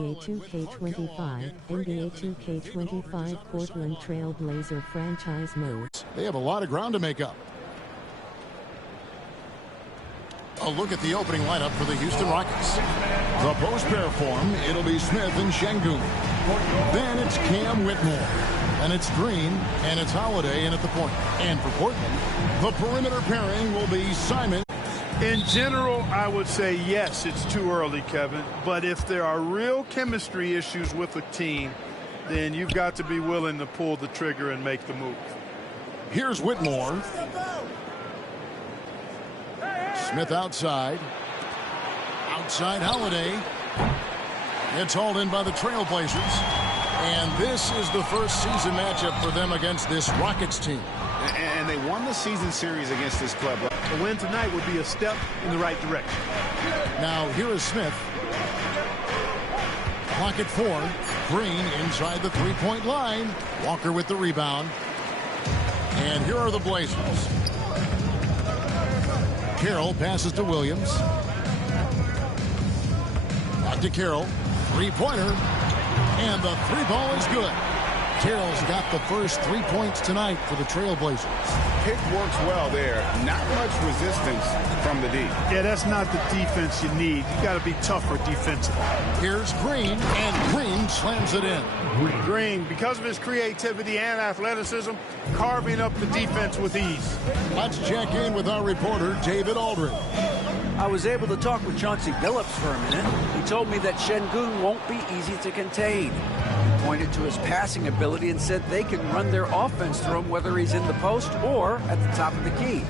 2K25, NBA 2K25 Portland Trailblazer franchise mode. They have a lot of ground to make up. A look at the opening lineup for the Houston Rockets. The post pair form, it'll be Smith and Şengün. Then it's Cam Whitmore. And it's Green, and it's Holiday in at the point. And for Portland, the perimeter pairing will be Simon. In general, I would say yes, it's too early, Kevin. But if there are real chemistry issues with the team, then you've got to be willing to pull the trigger and make the move. Here's Whitmore. Smith outside. Outside Holiday. It's hauled in by the Trailblazers. And this is the first season matchup for them against this Rockets team. And they won the season series against this club. A win tonight would be a step in the right direction. Now here is Smith. Clock at 4. Green inside the three-point line. Walker with the rebound. And here are the Blazers. Carroll passes to Williams. Back to Carroll. Three-pointer. And the three ball is good. Carroll's got the first 3 points tonight for the Trailblazers. Pick works well there. Not much resistance from the D. Yeah, that's not the defense you need. You got to be tougher defensively. Here's Green, and Green slams it in. Green, because of his creativity and athleticism, carving up the defense with ease. Let's check in with our reporter, David Aldridge. I was able to talk with Chauncey Billups for a minute. He told me that Şengün won't be easy to contain. He pointed to his passing ability and said they can run their offense through him whether he's in the post or at the top of the key.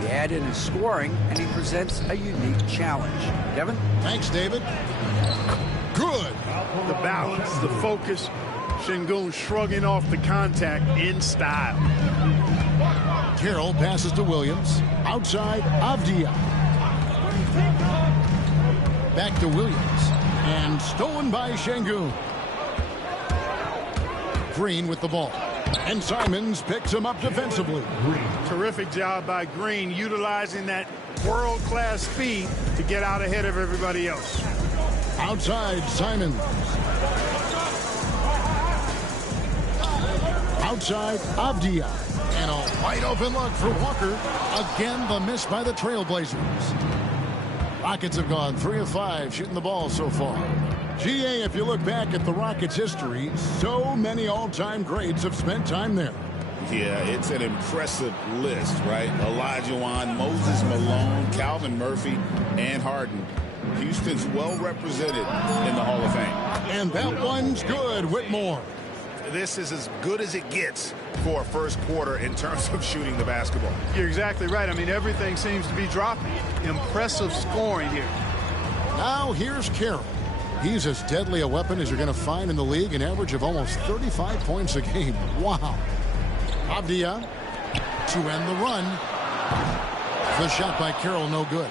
You add in his scoring, and he presents a unique challenge. Kevin? Thanks, David. Good. The balance, the focus. Şengün shrugging off the contact in style. Carroll passes to Williams. Outside, Avdia. Back to Williams. And stolen by Şengün. Green with the ball. And Simons picks him up defensively. Terrific job by Green, utilizing that world-class speed to get out ahead of everybody else. Outside, Simons. Outside, Avdia. And a wide open look for Walker. Again, the miss by the Trailblazers. Rockets have gone 3 of 5 shooting the ball so far. GA, if you look back at the Rockets' history, so many all-time greats have spent time there. Yeah, it's an impressive list, right? Olajuwon, Moses Malone, Calvin Murphy, and Harden. Houston's well represented in the Hall of Fame. And that one's good, Whitmore. This is as good as it gets for a first quarter in terms of shooting the basketball. You're exactly right. I mean, everything seems to be dropping. Impressive scoring here. Now here's Carroll. He's as deadly a weapon as you're going to find in the league, an average of almost 35 points a game. Wow. Avdia to end the run. The shot by Carroll, no good.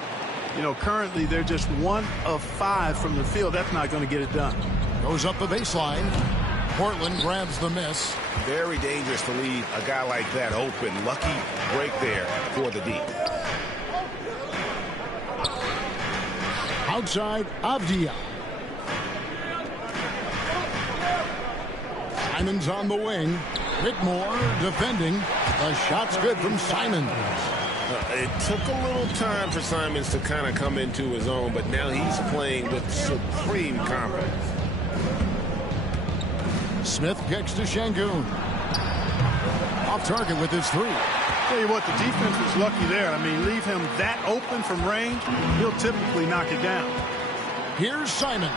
You know, currently they're just 1 of 5 from the field. That's not going to get it done. Goes up the baseline. Portland grabs the miss. Very dangerous to leave a guy like that open. Lucky break there for the D. Outside, Avdia. Simons on the wing. Whitmore defending. The shot's good from Simons. It took a little time for Simons to kind of come into his own, but now he's playing with supreme confidence. Smith kicks to Şengün. Off target with his 3. Tell you what, the defense was lucky there. I mean, leave him that open from range, he'll typically knock it down. Here's Simons.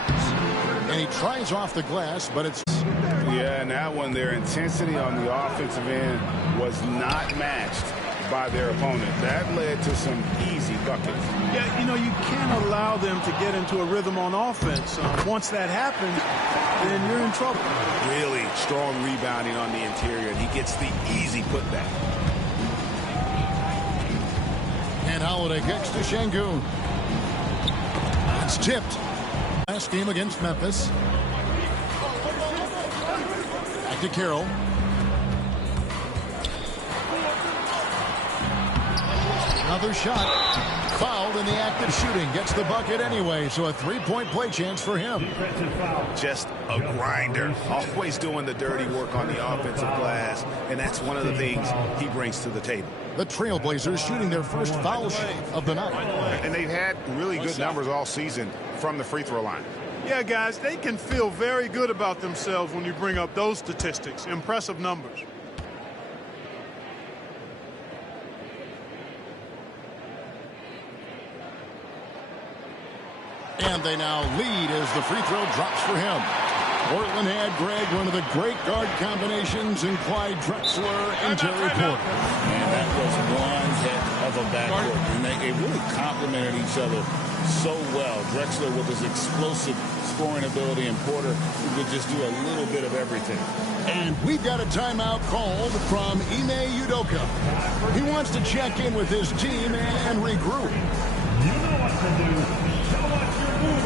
And he tries off the glass, but it's... Yeah, and that one, their intensity on the offensive end was not matched by their opponent. That led to some easy buckets. Yeah, you know, you can't allow them to get into a rhythm on offense. Once that happens, then you're in trouble. Really strong rebounding on the interior, and he gets the easy putback. And Holiday kicks to Şengün. It's tipped. Last game against Memphis. Back to Carroll. Another shot. fouled in the act of shooting. Gets the bucket anyway, so a three-point play chance for him. Just a grinder, always doing the dirty work on the offensive glass, and that's one of the things he brings to the table. The Trailblazers shooting their first foul shot of the night. And they've had really good numbers all season from the free throw line. Yeah, guys, they can feel very good about themselves when you bring up those statistics. Impressive numbers. And they now lead as the free throw drops for him. Portland had, Greg, one of the great guard combinations in Clyde Drexler and Terry Porter. And that was one heck of a backcourt. And they really complemented each other so well. Drexler with his explosive scoring ability, and Porter who could just do a little bit of everything. And we've got a timeout called from Ime Udoka. He wants to check in with his team and regroup. You know what to do. Show us your move.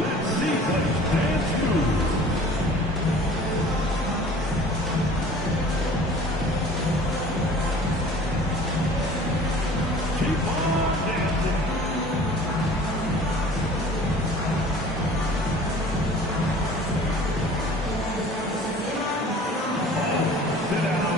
Let's see some dance moves. Keep on dancing. Sit down.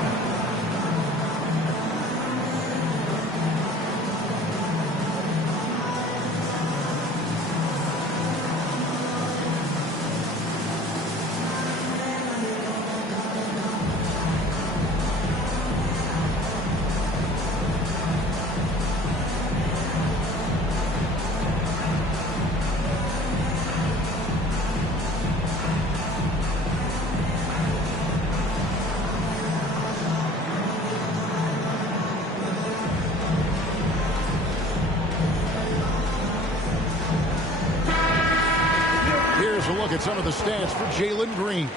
Here's a look at some of the stats for Jalen Green.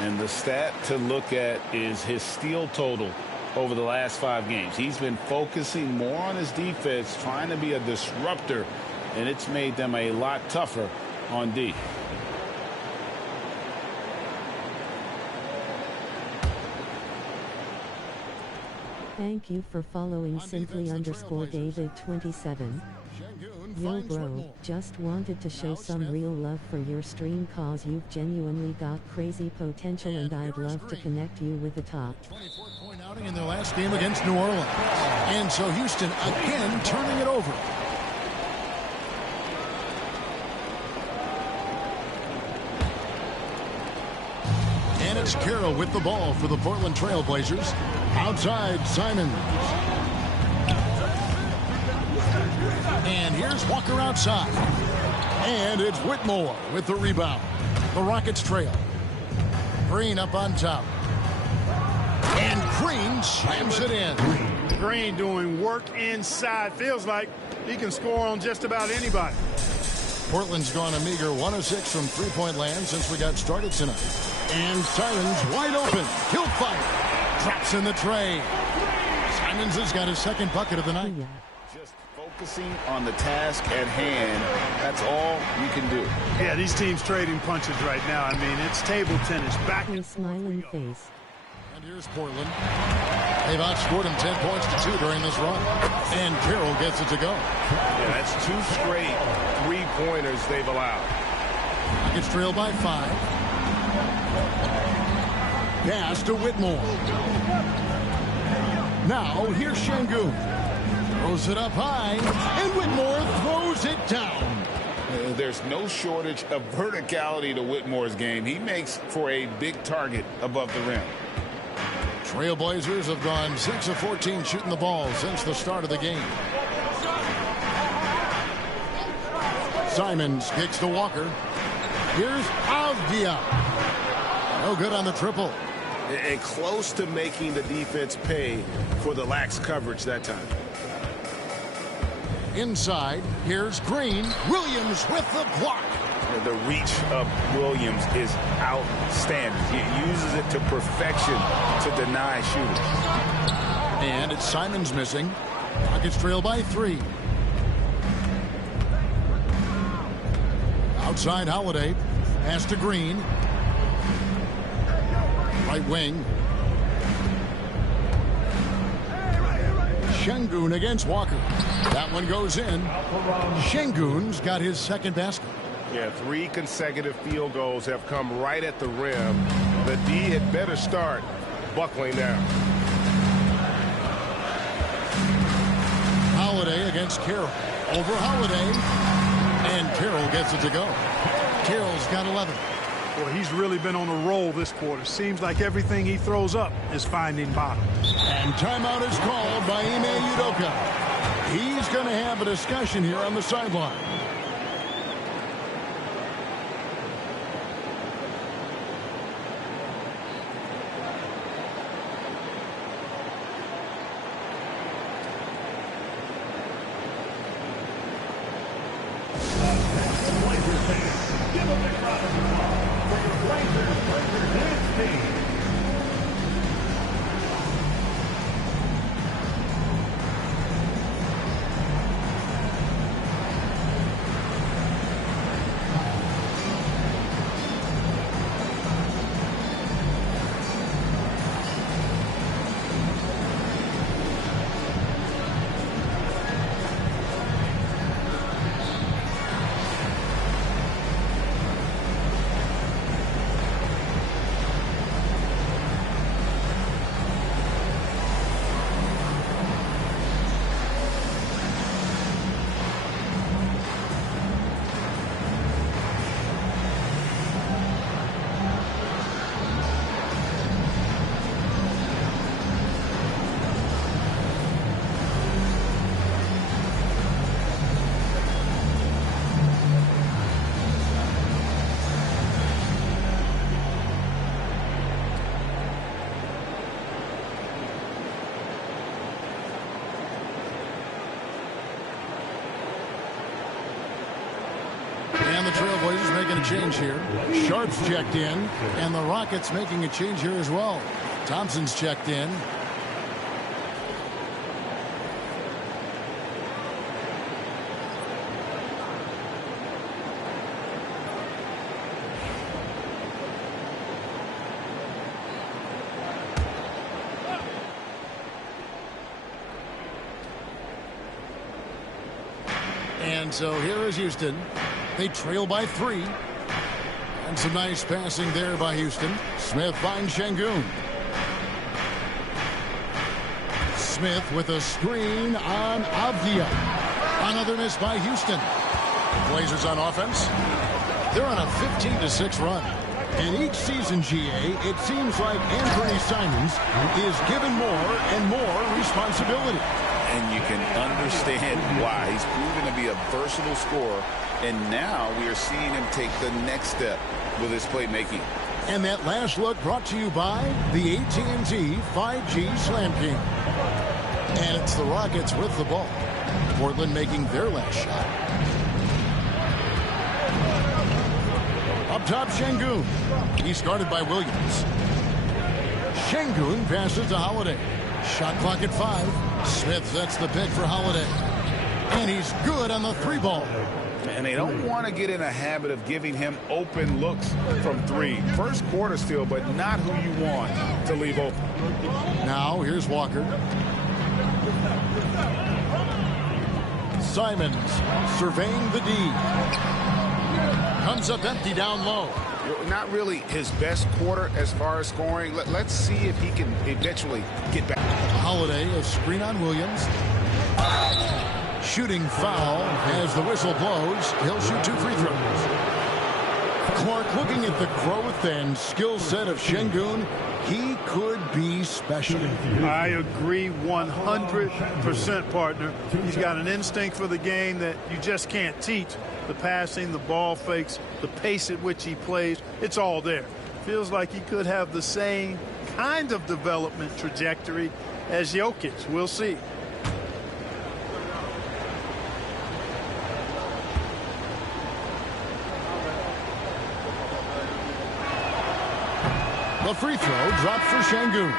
And the stat to look at is his steal total over the last 5 games. He's been focusing more on his defense, trying to be a disruptor, and it's made them a lot tougher on D. Thank you for following simply_David27. Yo bro, just wanted to show some real love for your stream cause you've genuinely got crazy potential and I'd love to connect you with the top. 24-point outing in their last game against New Orleans. And so Houston again turning it over. And it's Carroll with the ball for the Portland Trailblazers. Outside, Simons. And here's Walker outside. And it's Whitmore with the rebound. The Rockets trail. Green up on top. And Green slams it in. Green doing work inside. Feels like he can score on just about anybody. Portland's gone a meager 1 of 6 from three-point land since we got started tonight. And Simons wide open. He'll fire. Drops in the tray. Simons has got his second bucket of the night. Just focusing on the task at hand. That's all you can do. Yeah, these teams trading punches right now. I mean, it's table tennis. Back. A smiling face. And here's Portland. They've outscored him 10 points to 2 during this run. And Carroll gets it to go. Yeah, that's 2 straight three-pointers they've allowed. Rockets trail by 5. Pass to Whitmore. Now here's Şengün. Throws it up high. And Whitmore throws it down. There's no shortage of verticality to Whitmore's game. He makes for a big target above the rim. Trailblazers have gone 6 of 14 shooting the ball since the start of the game. Simons kicks to Walker. Here's Avdia. No good on the triple. And close to making the defense pay for the lax coverage that time. Inside, here's Green. Williams with the block. The reach of Williams is outstanding. He uses it to perfection to deny shooters. And it's Simons missing. Rockets trail by 3. Outside Holiday. Pass to Green. Right wing. Şengün against Walker. That one goes in. Şengün's got his second basket. Yeah, 3 consecutive field goals have come right at the rim. The D had better start buckling down. Holiday against Carroll. Over Holiday. And Carroll gets it to go. Carroll's got 11. Well, he's really been on a roll this quarter. Seems like everything he throws up is finding bottom. And timeout is called by Ime Udoka. He's going to have a discussion here on the sideline. Give a big round of applause for the Blazers and his team. And the Trailblazers making a change here. Sharp's checked in, and the Rockets making a change here as well. Thompson's checked in. And so here is Houston. They trail by 3. And some nice passing there by Houston. Smith finds Şengün. Smith with a screen on Avdia. Another miss by Houston. Blazers on offense. They're on a 15-6 run. And each season, GA, it seems like Anthony Simons is given more and more responsibility. And you can understand why. He's proven to be a versatile scorer, and now we are seeing him take the next step with his playmaking. And that last look brought to you by the AT&T 5G Slam King. And it's the Rockets with the ball. Portland making their last shot. Up top, Şengün. He's guarded by Williams. Şengün passes to Holiday. Shot clock at 5. Smith sets the pick for Holiday. And he's good on the 3-ball. And they don't want to get in a habit of giving him open looks from 3. First quarter still, but not who you want to leave open. Now here's Walker. Simons surveying the D. Comes up empty down low. Not really his best quarter as far as scoring. Let's see if he can eventually get back. Holiday, a screen on Williams. Shooting foul as the whistle blows. He'll shoot 2 free throws. Clark, looking at the growth and skill set of Şengün, he could be special. I agree 100%, partner. He's got an instinct for the game that you just can't teach. The passing, the ball fakes, the pace at which he plays, it's all there. Feels like he could have the same kind of development trajectory as Jokic. We'll see. The free throw dropped for Şengün.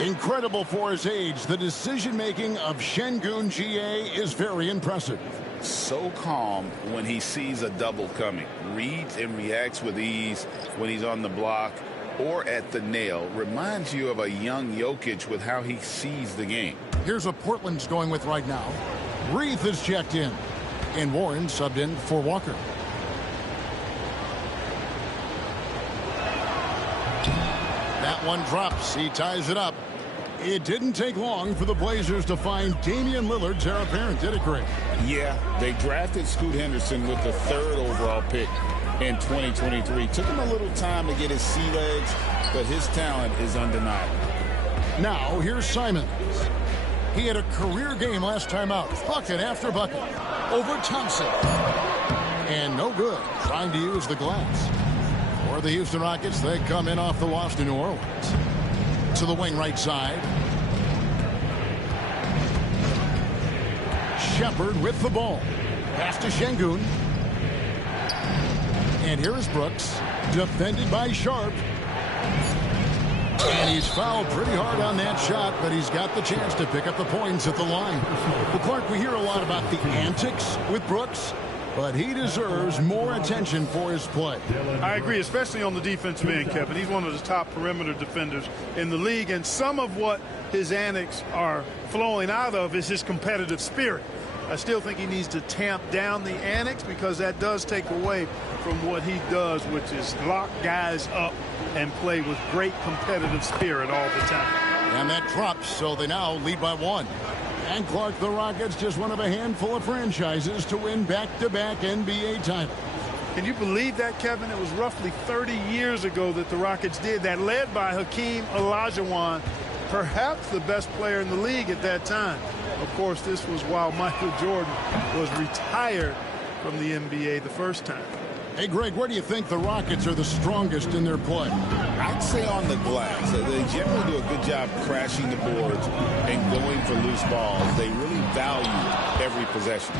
Incredible for his age. The decision-making of Şengün, GA, is very impressive. So calm when he sees a double coming. Reads and reacts with ease when he's on the block. or at the nail. Reminds you of a young Jokic with how he sees the game. Here's what Portland's going with right now. Reith is checked in. And Warren subbed in for Walker. That one drops. He ties it up. It didn't take long for the Blazers to find Damian Lillard's heir apparent, did it, Greg? Yeah, they drafted Scoot Henderson with the 3rd overall pick in 2023. Took him a little time to get his sea legs, but his talent is undeniable. Now, here's Simons. He had a career game last time out. Bucket after bucket. Over Thompson. And no good. Trying to use the glass. For the Houston Rockets, they come in off the loss to New Orleans. To the wing right side. Shepard with the ball. Pass to Şengün. And here is Brooks. Defended by Sharp. And he's fouled pretty hard on that shot, but he's got the chance to pick up the points at the line. Well, Clark, we hear a lot about the antics with Brooks, but he deserves more attention for his play. I agree, especially on the defensive end, Kevin. He's one of the top perimeter defenders in the league, and some of what his antics are flowing out of is his competitive spirit. I still think he needs to tamp down the antics because that does take away from what he does, which is lock guys up and play with great competitive spirit all the time. And that drops, so they now lead by 1. And Clark, the Rockets, just one of a handful of franchises to win back-to-back NBA titles. Can you believe that, Kevin? It was roughly 30 years ago that the Rockets did that, led by Hakeem Olajuwon, perhaps the best player in the league at that time. Of course, this was while Michael Jordan was retired from the NBA the first time. Hey, Greg, where do you think the Rockets are the strongest in their play? I'd say on the glass. They generally do a good job crashing the boards and going for loose balls. They really value every possession.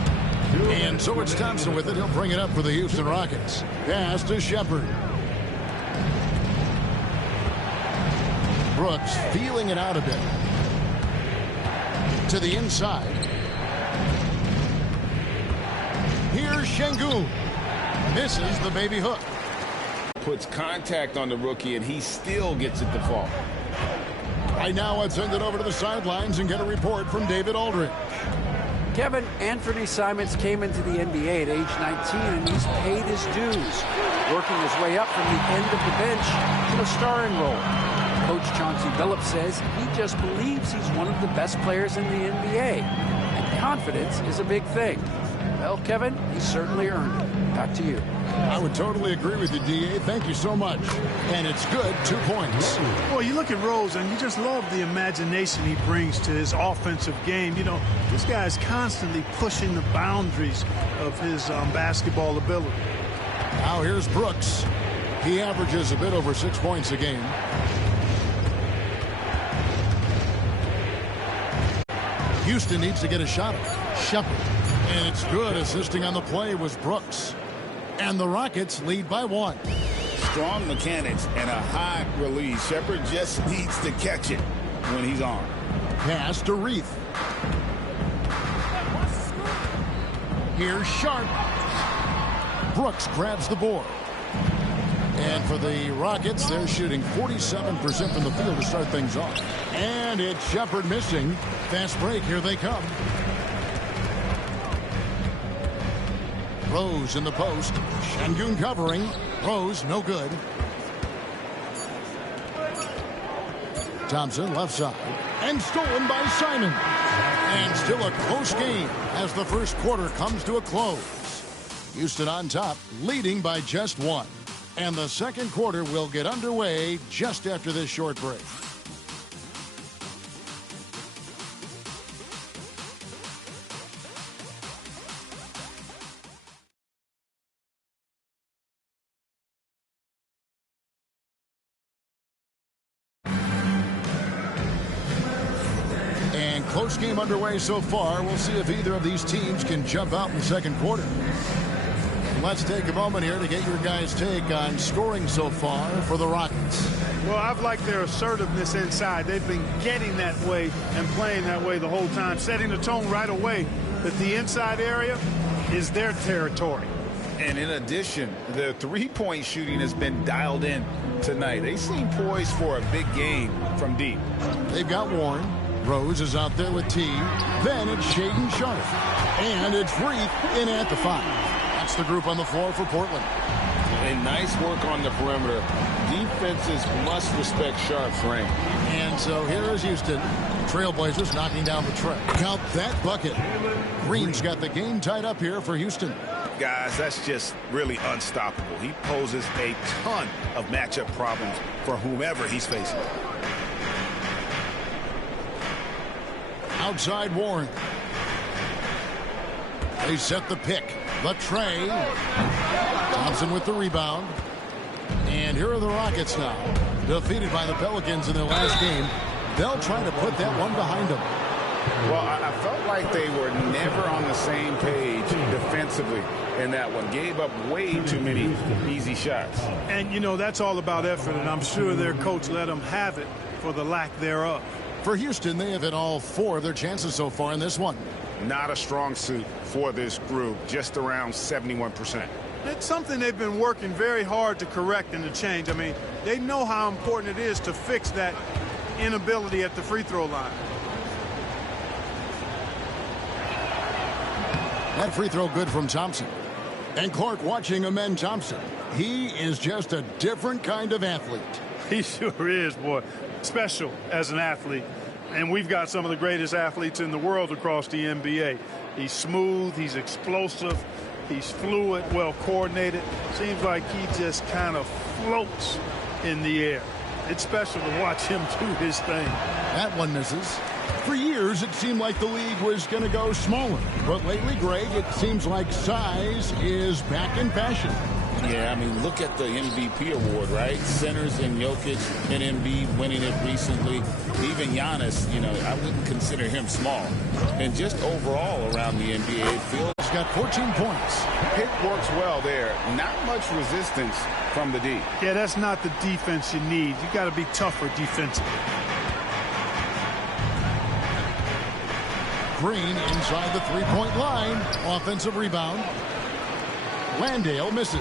And so it's Thompson with it. He'll bring it up for the Houston Rockets. Pass to Shepard. Brooks feeling it out a bit. To the inside. Here's Şengün. Misses the baby hook. Puts contact on the rookie, and he still gets it to fall. Right now, let's send it over to the sidelines and get a report from David Aldridge. Kevin, Anthony Simons came into the NBA at age 19, and he's paid his dues, working his way up from the end of the bench to a starring role. Coach Chauncey Billups says he just believes he's one of the best players in the NBA, and confidence is a big thing. Well, Kevin, he certainly earned it. Back to you. I would totally agree with you, D.A. Thank you so much. And it's good, 2 points. Well, you look at Rose, and you just love the imagination he brings to his offensive game. You know, this guy is constantly pushing the boundaries of his basketball ability. Now here's Brooks. He averages a bit over 6 points a game. Houston needs to get a shot at Shepard. And it's good. Assisting on the play was Brooks. And the Rockets lead by 1. Strong mechanics and a high release. Shepard just needs to catch it when he's on. Pass to Reith. Here's Sharp. Brooks grabs the board. And for the Rockets, they're shooting 47% from the field to start things off. And it's Shepard missing. Fast break. Here they come. Rose in the post. Şengün covering. Rose, no good. Thompson, left side. And stolen by Simon. And still a close game as the first quarter comes to a close. Houston on top, leading by just 1. And the second quarter will get underway just after this short break. Close game underway so far. We'll see if either of these teams can jump out in the second quarter. Let's take a moment here to get your guys' take on scoring so far for the Rockets. Well, I've liked their assertiveness inside. They've been getting that way and playing that way the whole time, setting the tone right away that the inside area is their territory. And in addition, the three-point shooting has been dialed in tonight. They seem poised for a big game from deep. They've got Warren. Rose is out there with T. Then it's Shaedon Sharpe. And it's Reith in at the 5. That's the group on the floor for Portland. And nice work on the perimeter. Defenses must respect Sharpe's range. And so here is Houston. Trailblazers knocking down the tray. Count that bucket. Green's got the game tied up here for Houston. Guys, that's just really unstoppable. He poses a ton of matchup problems for whomever he's facing. Outside Warren. They set the pick. The tray. Thompson with the rebound. And here are the Rockets now. Defeated by the Pelicans in their last game. They'll try to put that one behind them. Well, I felt like they were never on the same page defensively in that one. Gave up way too many easy shots. And, you know, that's all about effort, and I'm sure their coach let them have it for the lack thereof. For Houston, they have hit all 4 of their chances so far in this one. Not a strong suit for this group, just around 71%. It's something they've been working very hard to correct and to change. I mean, they know how important it is to fix that inability at the free throw line. That free throw good from Thompson. And Clark watching Amen Thompson. He is just a different kind of athlete. He sure is, boy. Special as an athlete. And we've got some of the greatest athletes in the world across the NBA. He's smooth, he's explosive, he's fluid, well coordinated. Seems like he just kind of floats in the air. It's special to watch him do his thing. That one misses. For years, it seemed like the league was going to go smaller. But lately, Greg, it seems like size is back in fashion. Yeah, I mean, look at the MVP award, right? Centers and Jokic and Embiid winning it recently. Even Giannis, you know, I wouldn't consider him small. And just overall around the NBA, it feels... He's got 14 points. Pick works well there. Not much resistance from the D. Yeah, that's not the defense you need. You got to be tougher defensively. Green inside the three-point line. Offensive rebound. Landale misses.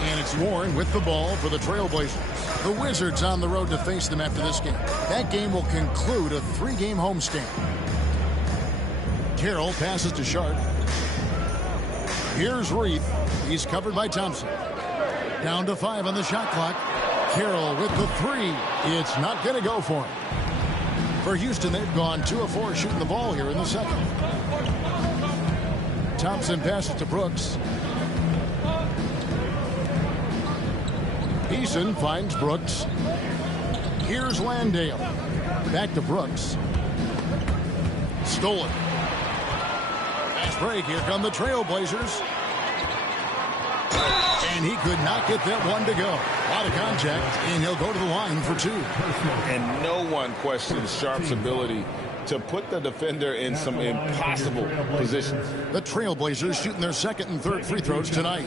And it's Warren with the ball for the Trailblazers. The Wizards on the road to face them after this game. That game will conclude a 3-game homestand. Carroll passes to Sharpe. Here's Reith. He's covered by Thompson. Down to 5 on the shot clock. Carroll with the 3. It's not going to go for him. For Houston, they've gone 2 of 4 shooting the ball here in the second. Thompson passes to Brooks. Eason finds Brooks. Here's Landale. Back to Brooks. Stolen. Fast break. Here come the Trailblazers. And he could not get that one to go. A lot of contact, and he'll go to the line for 2. And no one questions Sharpe's ability to put the defender in some impossible positions. The Trailblazers shooting their second and third free throws tonight.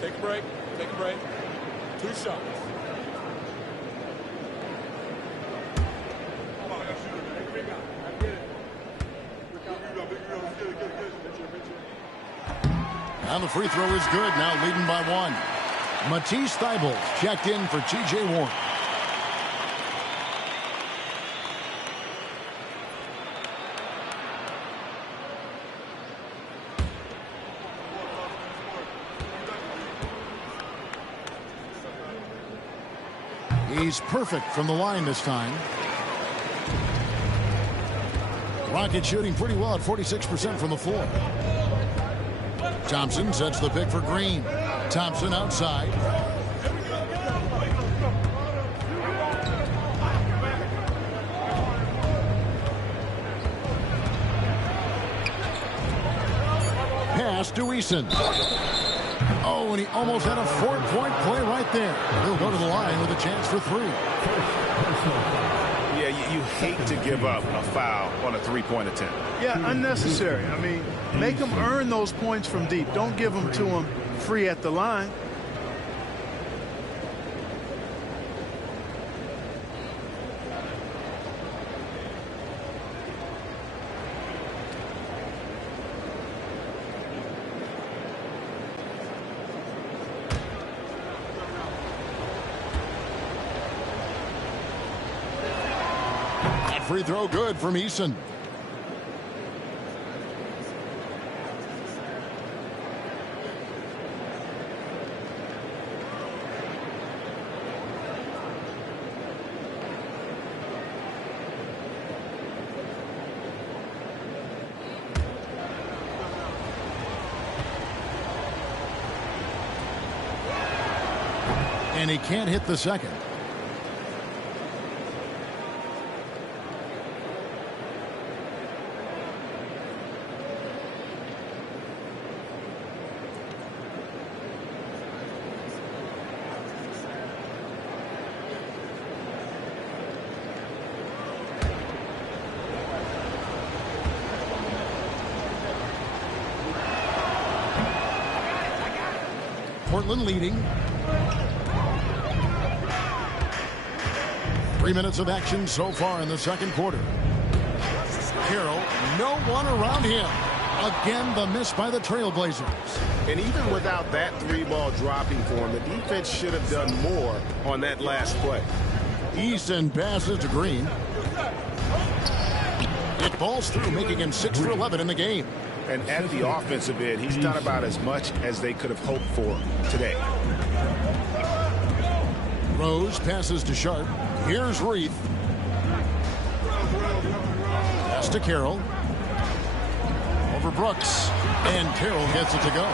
Take a break. Take a break. 2 shots. And the free throw is good. Now leading by 1. Matisse Thybulle checked in for T.J. Warren. He's perfect from the line this time. Rockets shooting pretty well at 46% from the floor. Thompson sets the pick for Green. Thompson outside. Pass to Eason. Oh, and he almost had a 4-point play right there. He'll go to the line with a chance for 3. Yeah, you hate to give up a foul on a 3-point attempt. Yeah, unnecessary. I mean, make them earn those points from deep. Don't give them to them free at the line. free throw good from Eason. And he can't hit the second. Portland leading. 3 minutes of action so far in the second quarter. Carroll, no one around him. Again, the miss by the Trailblazers. And even without that three-ball dropping for him, the defense should have done more on that last play. Easton passes to Green. It falls through, making him 6 for 11 in the game. And at the offensive end, he's done about as much as they could have hoped for today. Rose passes to Sharp. Here's Reith. Pass to Carroll. Over Brooks. And Carroll gets it to go.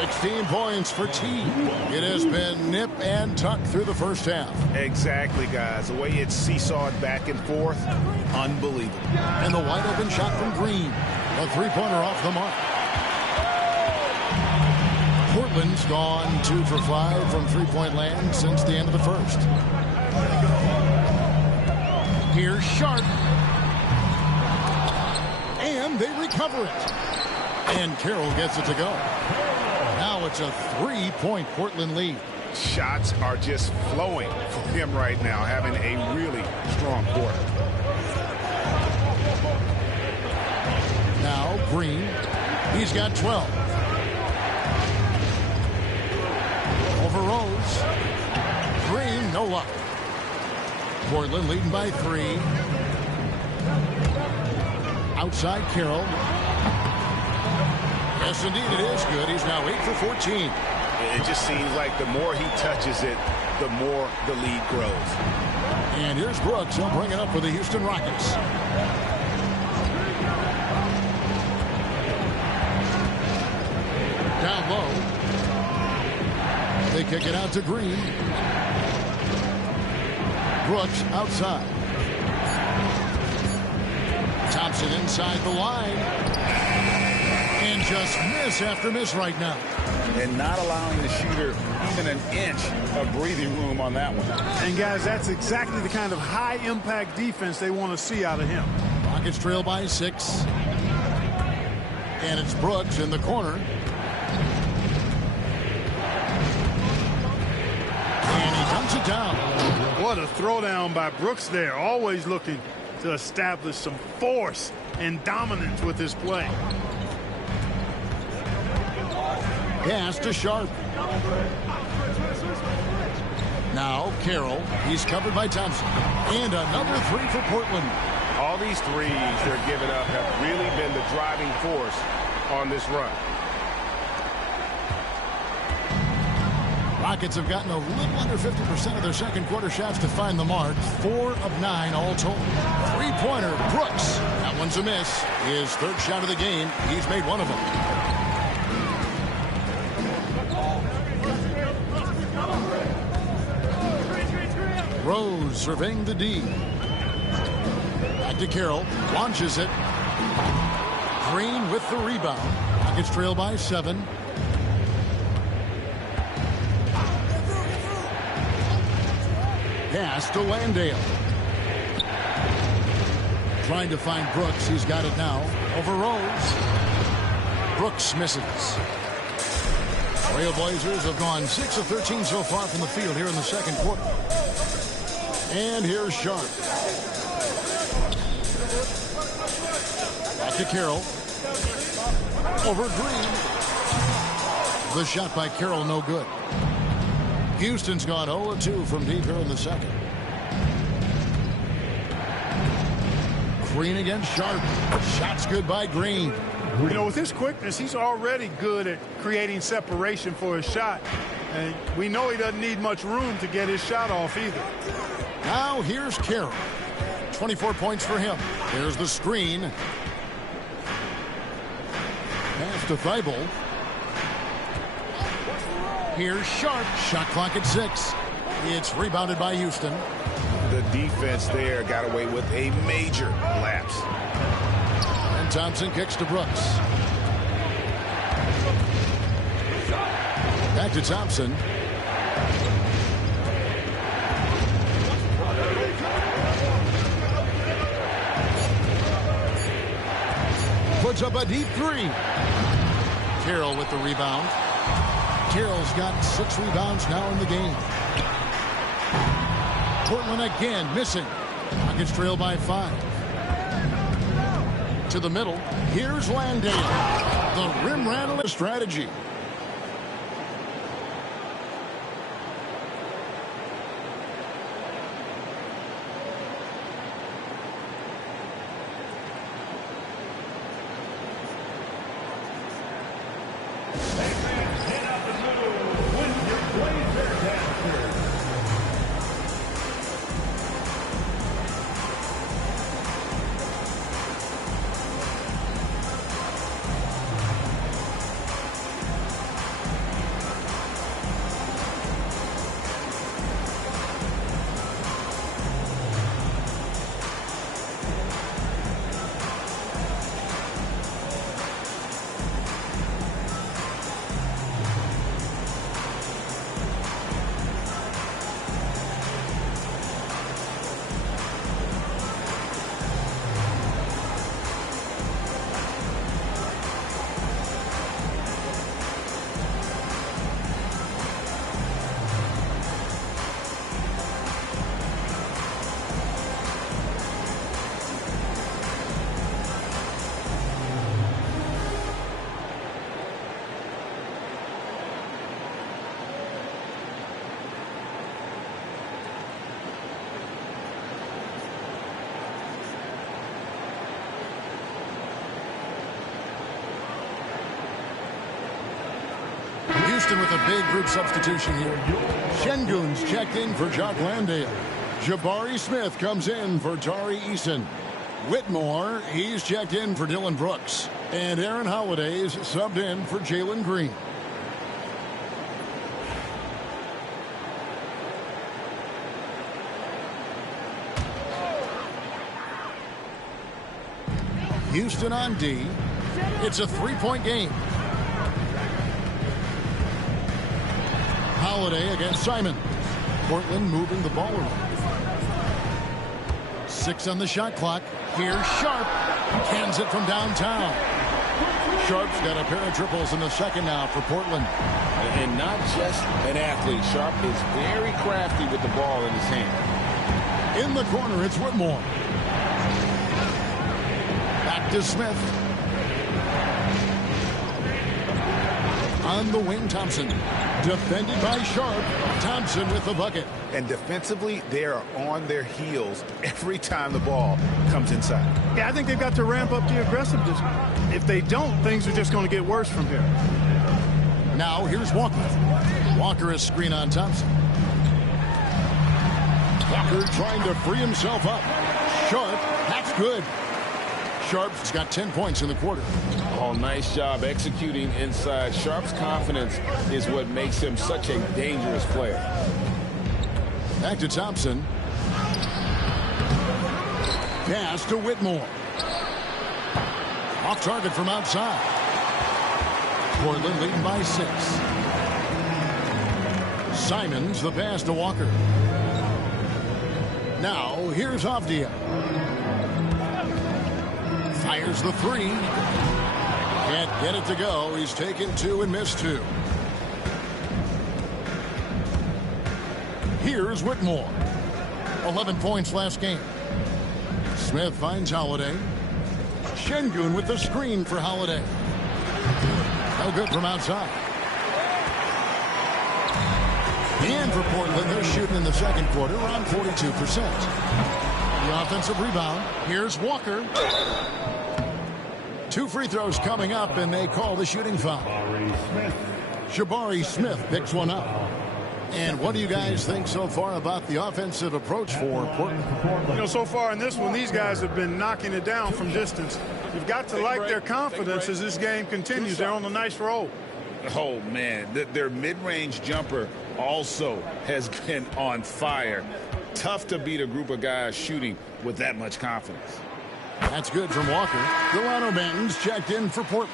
16 points for T. It has been nip and tuck through the first half. Exactly, guys. The way it's seesawed back and forth, unbelievable. And the wide open shot from Green. A three-pointer off the mark. Portland's gone 2 for 5 from three-point land since the end of the first. Here's Sharp. And they recover it. And Carroll gets it to go. Now it's a 3-point Portland lead. Shots are just flowing for him right now, having a really strong quarter. Now Green. He's got 12. Over Rose. Green, no luck. Portland leading by 3. Outside Carroll. Yes, indeed, it is good. He's now 8 for 14. It just seems like the more he touches it, the more the lead grows. And here's Brooks. He'll bring it up for the Houston Rockets. Down low. They kick it out to Green. Brooks outside. Thompson inside the line. And just miss after miss right now. And not allowing the shooter even an inch of breathing room on that one. And guys, that's exactly the kind of high impact defense they want to see out of him. Rockets trail by 6. And it's Brooks in the corner. And he dunks it down. What a throwdown by Brooks there. Always looking to establish some force and dominance with his play. Pass to Sharp. Now Carroll. He's covered by Thompson. And another 3 for Portland. All these threes they're giving up have really been the driving force on this run. Rockets have gotten a little under 50% of their second quarter shots to find the mark. 4 of 9 all told. Three-pointer, Brooks. That one's a miss. His third shot of the game. He's made one of them. Rose surveying the D. Back to Carroll. Launches it. Green with the rebound. Rockets trail by 7. Pass to Landale. Trying to find Brooks. He's got it now. Over Rose. Brooks misses. Trailblazers have gone 6 of 13 so far from the field here in the second quarter. And here's Sharp. Back to Carroll. Over Green. The shot by Carroll no good. Houston's gone 0 of 2 from deep here in the second. Green against Sharp. Shot's good by Green. You know, with his quickness, he's already good at creating separation for his shot. And we know he doesn't need much room to get his shot off either. Now here's Carroll. 24 points for him. There's the screen. Pass to Thibault. Here's Sharp. Shot clock at 6. It's rebounded by Houston. The defense there got away with a major lapse. And Thompson kicks to Brooks. Back to Thompson. Puts up a deep 3. Carroll with the rebound. Carroll's got 6 rebounds now in the game. Portland again missing. Rockets trail by 5. To the middle. Here's Landale. The rim rattler strategy. Houston with a big group substitution here. Şengün's checked in for Jock Landale. Jabari Smith comes in for Tari Eason. Whitmore, he's checked in for Dylan Brooks. And Aaron Holiday's subbed in for Jalen Green. Houston on D. It's a 3-point game. Holiday against Simon. Portland moving the ball around. 6 on the shot clock. Here's Sharp. Cans it from downtown. Sharp's got a pair of triples in the second now for Portland. And not just an athlete. Sharp is very crafty with the ball in his hand. In the corner, it's Whitmore. Back to Smith. On the wing, Thompson. Defended by Sharp. Thompson with the bucket. And defensively, they are on their heels every time the ball comes inside. Yeah, I think they've got to ramp up the aggressiveness. If they don't, things are just going to get worse from here. Now here's Walker. Walker is screen on Thompson. Walker trying to free himself up. Sharp, that's good. Sharp's got 10 points in the quarter. Oh, nice job executing inside. Sharp's confidence is what makes him such a dangerous player. Back to Thompson. Pass to Whitmore. Off target from outside. Portland leading by 6. Simons the pass to Walker. Now here's Avdia. Fires the 3. Can't get it to go. He's taken 2 and missed 2. Here's Whitmore. 11 points last game. Smith finds Holiday. Şengün with the screen for Holiday. No good from outside. And for Portland, they're shooting in the second quarter around 42%. The offensive rebound. Here's Walker. 2 free throws coming up, and they call the shooting foul. Jabari Smith picks one up. And what do you guys think so far about the offensive approach for Portland? You know, so far in this one, these guys have been knocking it down from distance. You've got to like their confidence as this game continues. They're on a nice roll. Oh, man, their mid-range jumper also has been on fire. Tough to beat a group of guys shooting with that much confidence. That's good from Walker. Delano Banton's checked in for Portland.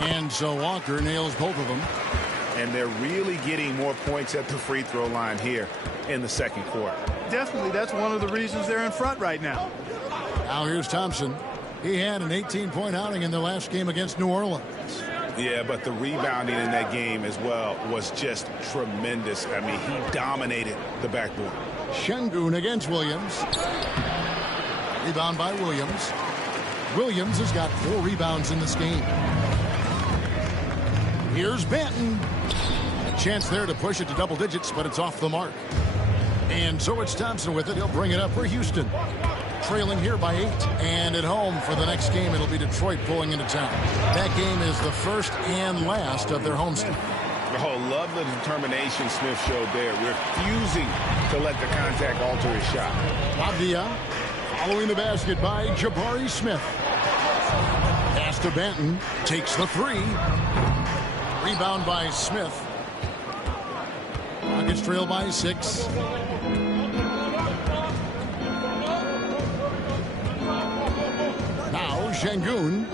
And so Walker nails both of them. And they're really getting more points at the free throw line here in the second quarter. Definitely, that's one of the reasons they're in front right now. Now here's Thompson. He had an 18-point outing in their last game against New Orleans. Yeah, but the rebounding in that game as well was just tremendous. I mean, he dominated the backboard. Şengün against Williams. Rebound by Williams. Williams has got 4 rebounds in this game. Here's Banton. A chance there to push it to double digits, but it's off the mark. And so it's Thompson with it. He'll bring it up for Houston. Trailing here by 8. And at home for the next game, it'll be Detroit pulling into town. That game is the first and last of their homestand. Oh, love the determination Smith showed there, refusing to let the contact alter his shot. Abdia following the basket by Jabari Smith. Pass to Banton, takes the 3. Rebound by Smith. Rockets trail by 6. Now Şengün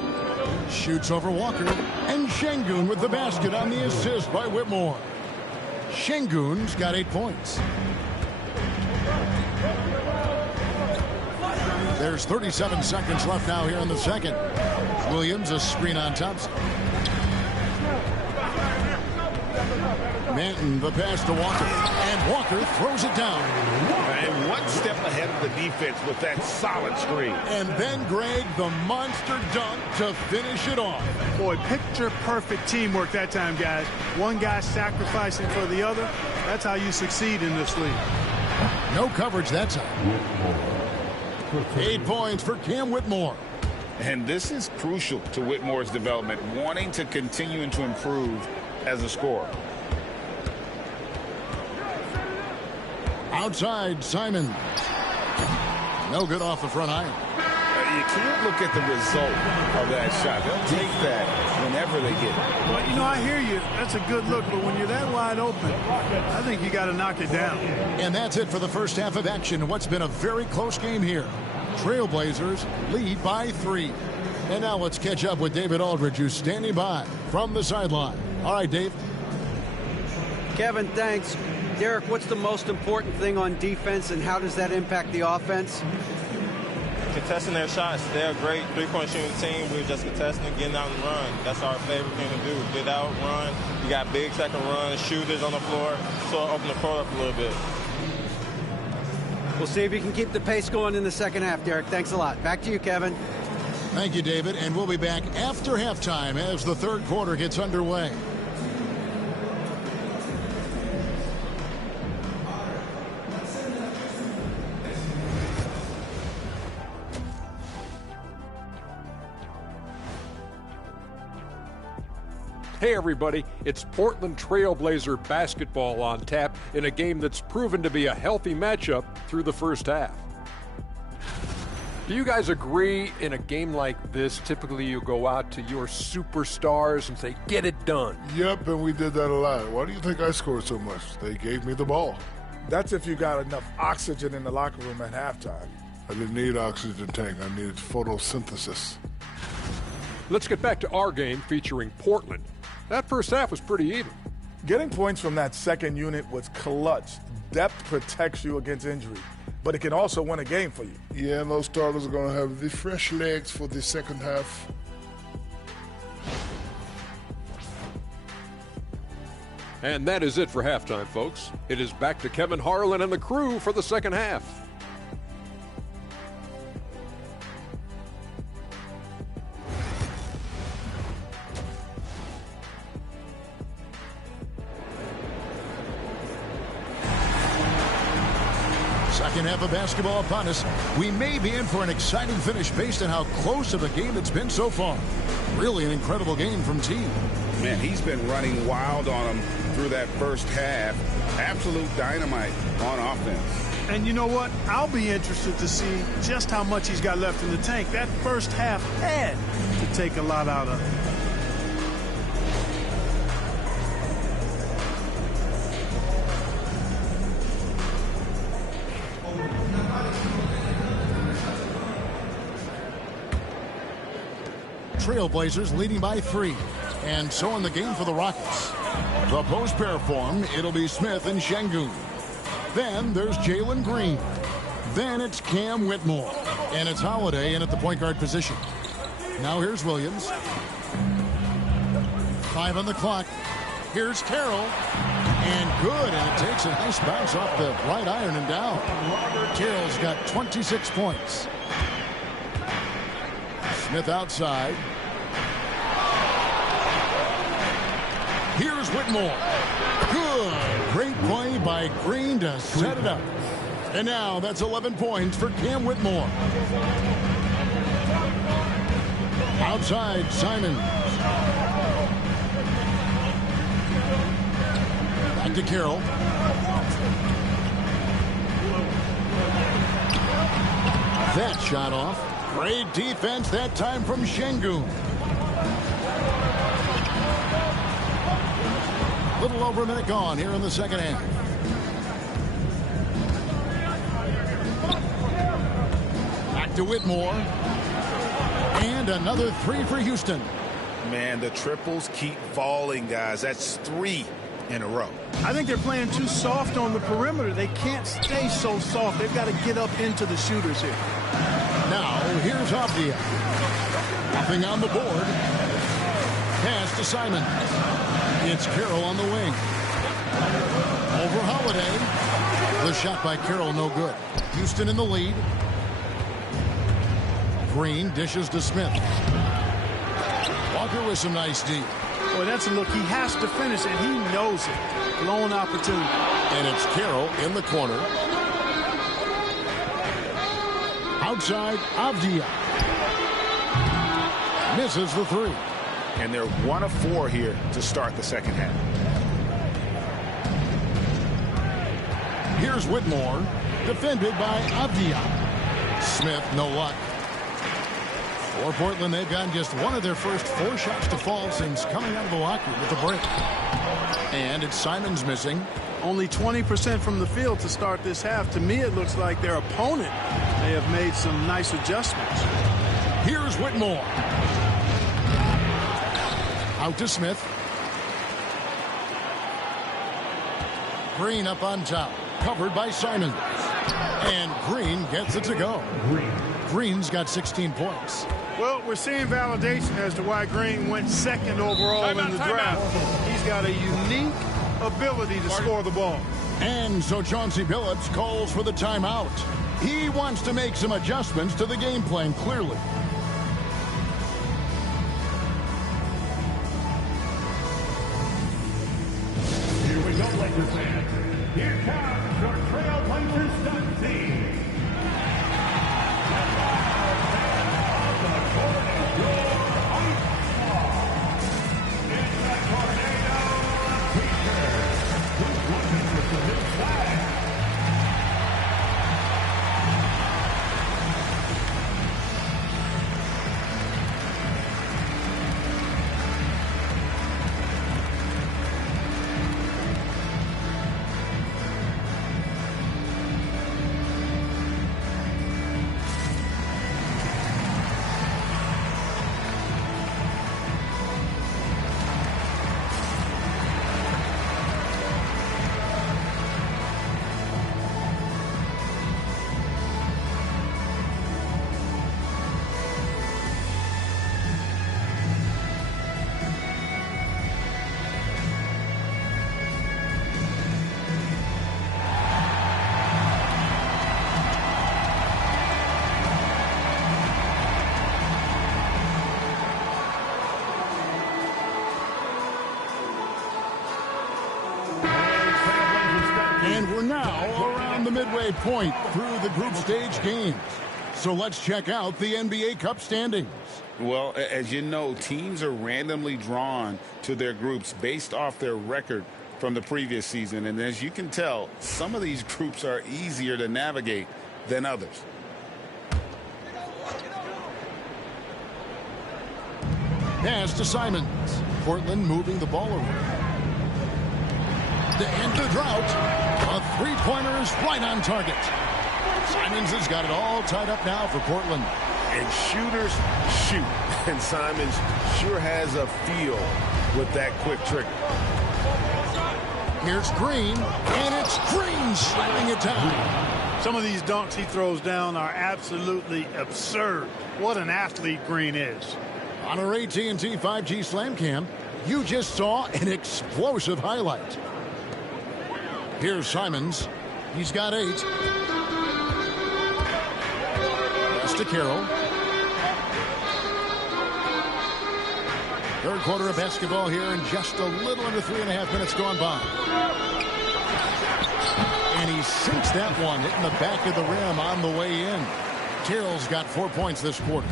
shoots over Walker, and Şengün with the basket on the assist by Whitmore. Şengün's got 8 points. There's 37 seconds left now here in the second. Williams a screen on Thompson. Banton the pass to Walker, and Walker throws it down. And one step ahead of the defense with that solid screen. And then Greg, the monster dunk to finish it off. Boy, picture-perfect teamwork that time, guys. One guy sacrificing for the other. That's how you succeed in this league. No coverage that time. 8 points for Cam Whitmore. And this is crucial to Whitmore's development, wanting to continue and to improve as a scorer. Outside, Simon. No good off the front iron. You can't look at the result of that shot. They'll take that whenever they get it. Well, you know, I hear you. That's a good look, but when you're that wide open, I think you got to knock it down. And that's it for the first half of action in what's been a very close game here. Trailblazers lead by 3. And now let's catch up with David Aldridge, who's standing by from the sideline. All right, Dave. Kevin, thanks. Derek, what's the most important thing on defense, and how does that impact the offense? Contesting their shots. They're a great three-point shooting team. We're just contesting, getting out and run. That's our favorite thing to do. Get out, run. You got big second run, shooters on the floor, so open the court up a little bit. We'll see if you can keep the pace going in the second half, Derek. Thanks a lot. Back to you, Kevin. Thank you, David. And we'll be back after halftime as the third quarter gets underway. Hey everybody, it's Portland Trailblazer basketball on tap in a game that's proven to be a healthy matchup through the first half. Do you guys agree in a game like this, typically you go out to your superstars and say, get it done? Yep, and we did that a lot. Why do you think I scored so much? They gave me the ball. That's if you got enough oxygen in the locker room at halftime. I didn't need oxygen tank. I needed photosynthesis. Let's get back to our game featuring Portland. That first half was pretty even. Getting points from that second unit was clutch. Depth protects you against injury, but it can also win a game for you. Yeah, and those starters are going to have the fresh legs for the second half. And that is it for halftime, folks. It is back to Kevin Harlan and the crew for the second half. Second half of basketball upon us. We may be in for an exciting finish based on how close of a game it's been so far. Really an incredible game from T. Man, he's been running wild on him through that first half. Absolute dynamite on offense. And you know what? I'll be interested to see just how much he's got left in the tank. That first half had to take a lot out of him. Trailblazers leading by 3. And so in the game for the Rockets. The post pair form, it'll be Smith and Şengün. Then there's Jalen Green. Then it's Cam Whitmore. And it's Holiday in at the point guard position. Now here's Williams. 5 on the clock. Here's Carroll. And good. And it takes a nice bounce off the right iron and down. Carroll's got 26 points. Smith outside. Here's Whitmore. Good. Great play by Green to set it up. And now that's 11 points for Cam Whitmore. Outside, Simon. Back to Carroll. That shot off. Great defense that time from Şengün. Little over a minute gone here in the second half. Back to Whitmore. And another 3 for Houston. Man, the triples keep falling, guys. That's 3 in a row. I think they're playing too soft on the perimeter. They can't stay so soft. They've got to get up into the shooters here. Now, here's Avdia. Nothing on the board. Pass to Simon. It's Carroll on the wing. Over Holiday. The shot by Carroll, no good. Houston in the lead. Green dishes to Smith. Walker with some nice D. Boy, that's a look. He has to finish, and he knows it. Blown opportunity. And it's Carroll in the corner. Outside, Avdia. Misses the 3. And they're 1 of 4 here to start the second half. Here's Whitmore, defended by Avdia. Smith, no luck. For Portland, they've gotten just one of their first 4 shots to fall since coming out of the locker room with the break. And it's Simon's missing. Only 20% from the field to start this half. To me, it looks like their opponent may have made some nice adjustments. Here's Whitmore. Out to Smith. Green up on top. Covered by Simon. And Green gets it to go. Green's got 16 points. Well, we're seeing validation as to why Green went 2nd overall in the draft. He's got a unique ability to score the ball. And so Chauncey Billups calls for the timeout. He wants to make some adjustments to the game plan, clearly. Here we go, Lakers fans. Here comes your Trailblazers stunt team. And we're now around the midway point through the group stage games. So let's check out the NBA Cup standings. Well, as you know, teams are randomly drawn to their groups based off their record from the previous season. And as you can tell, some of these groups are easier to navigate than others. Pass to Simons. Portland moving the ball around. To end the drought, a three-pointer is right on target. Simons has got it all tied up now for Portland. And shooters shoot. And Simons sure has a feel with that quick trigger. Here's Green, and it's Green slamming it down. Some of these dunks he throws down are absolutely absurd. What an athlete Green is. On our AT&T 5G Slam Cam, you just saw an explosive highlight. Here's Simons. He's got 8. Pass to Carroll. Third quarter of basketball here, and just a little under 3.5 minutes gone by. And he sinks that one, hitting the back of the rim on the way in. Carroll's got 4 points this quarter.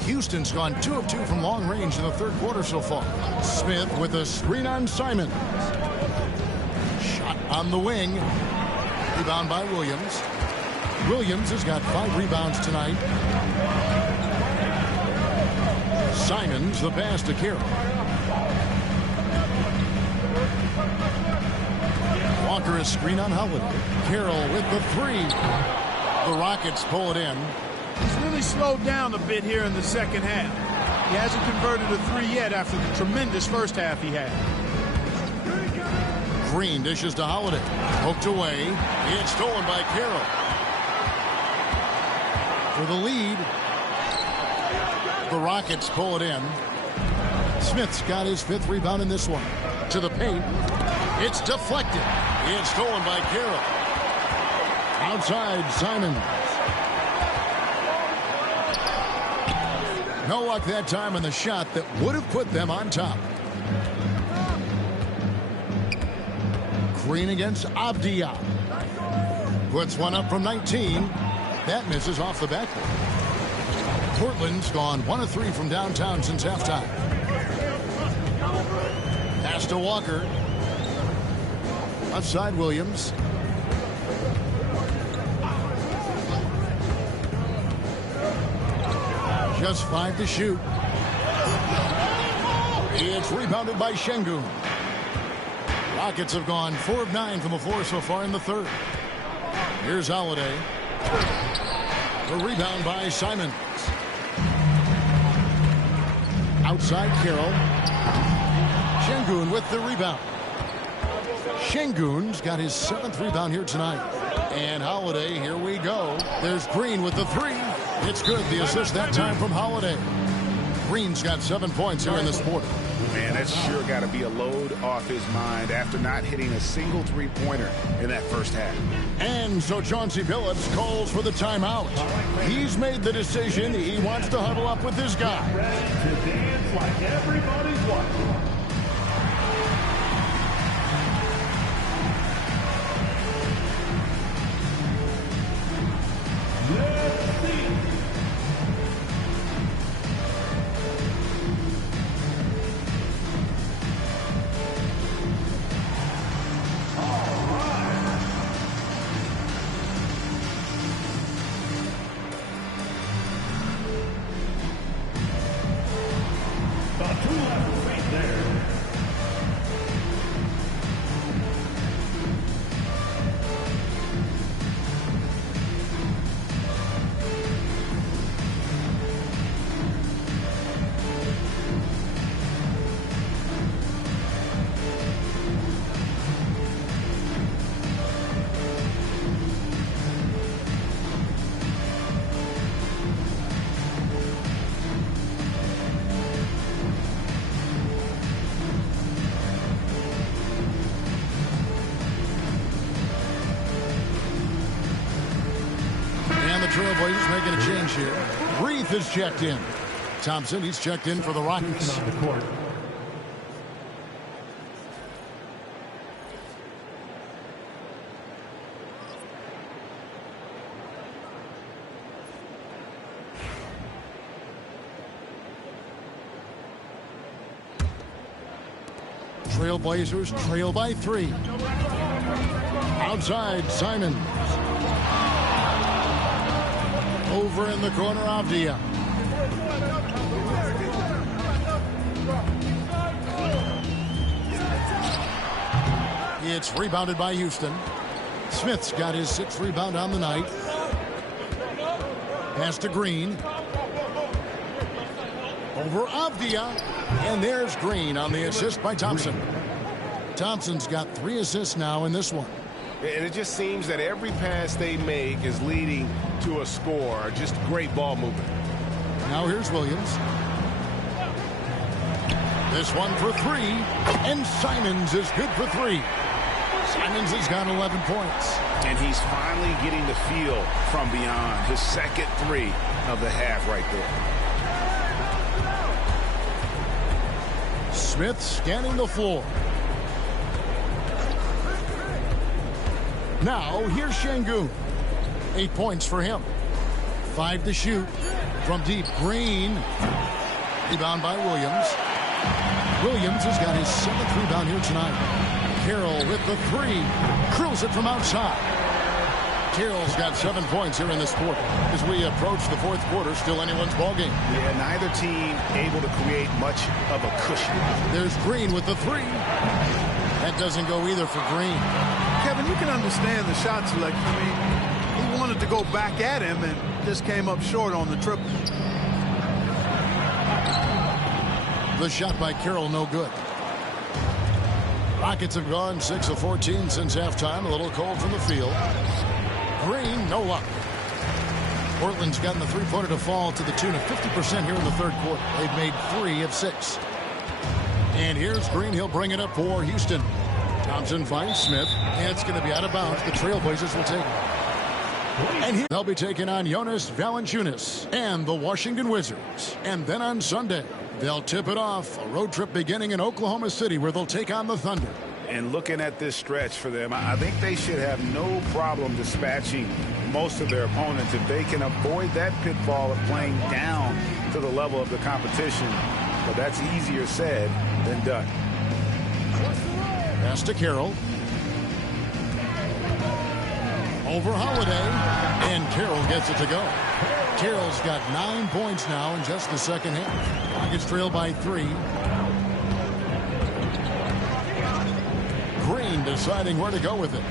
Houston's gone 2 of 2 from long range in the third quarter so far. Smith with a screen on Simons. Shot on the wing. Rebound by Williams. Williams has got 5 rebounds tonight. Simons the pass to Carroll. Walker a screen on Holiday. Carroll with the 3. The Rockets pull it in. He's really slowed down a bit here in the second half. He hasn't converted a 3 yet after the tremendous first half he had. Green dishes to Holiday. Poked away. It's stolen by Carroll. For the lead. The Rockets pull it in. Smith's got his 5th rebound in this one. To the paint. It's deflected. It's stolen by Carroll. Outside, Simons. No luck that time on the shot that would have put them on top. Green against Abdia. Puts one up from 19. That misses off the backboard. Portland's gone 1 of 3 from downtown since halftime. Pass to Walker. Outside Williams. Just 5 to shoot. It's rebounded by Şengün. Rockets have gone 4 of 9 from the floor so far in the third. Here's Holiday. The rebound by Simons. Outside Carroll. Şengün with the rebound. Şengün's got his 7th rebound here tonight. And Holiday, here we go. There's Green with the 3. It's good. The assist that time from Holiday. Green's got 7 points here in this quarter. Man, that's sure got to be a load off his mind after not hitting a single 3-pointer in that first half. And so Chauncey Billups calls for the timeout. He's made the decision. He wants to huddle up with his guy. Ready to dance like everybody's watching. Let's see. About 2 left right there. Trailblazers making a change here. Reith is checked in. Thompson, he's checked in for the Rockets. Trailblazers trail by 3. Outside, Simons. Over in the corner, Avdia. It's rebounded by Houston. Smith's got his 6th rebound on the night. Pass to Green. Over Avdia. And there's Green on the assist by Thompson. Thompson's got 3 assists now in this one. And it just seems that every pass they make is leading to a score. Just great ball movement. Now here's Williams. This one for 3. And Simons is good for 3. Simons has got 11 points. And he's finally getting the feel from beyond. His 2nd 3 of the half right there. Smith scanning the floor. Now, here's Şengün. 8 points for him. 5 to shoot. From deep, Green. Rebound by Williams. Williams has got his 7th rebound here tonight. Carroll with the 3. Curls it from outside. Carroll's got 7 points here in this quarter. As we approach the 4th quarter, still anyone's ballgame. Yeah, neither team able to create much of a cushion. There's Green with the 3. That doesn't go either for Green. Kevin, you can understand the shot selection. I mean, he wanted to go back at him and just came up short on the triple. The shot by Carroll, no good. Rockets have gone 6 of 14 since halftime. A little cold from the field. Green, no luck. Portland's gotten the three-pointer to fall to the tune of 50% here in the 3rd quarter. They've made 3 of 6. And here's Green. He'll bring it up for Houston. Thompson finds Smith. And it's going to be out of bounds. The Trailblazers will take it. And they'll be taking on Jonas Valanciunas and the Washington Wizards. And then on Sunday, they'll tip it off. A road trip beginning in Oklahoma City where they'll take on the Thunder. And looking at this stretch for them, I think they should have no problem dispatching most of their opponents if they can avoid that pitfall of playing down to the level of the competition. But that's easier said than done. Pass to Carroll. Over Holiday. And Carroll gets it to go. Carroll's got 9 points now in just the 2nd half. Rockets trail by 3. Green deciding where to go with it.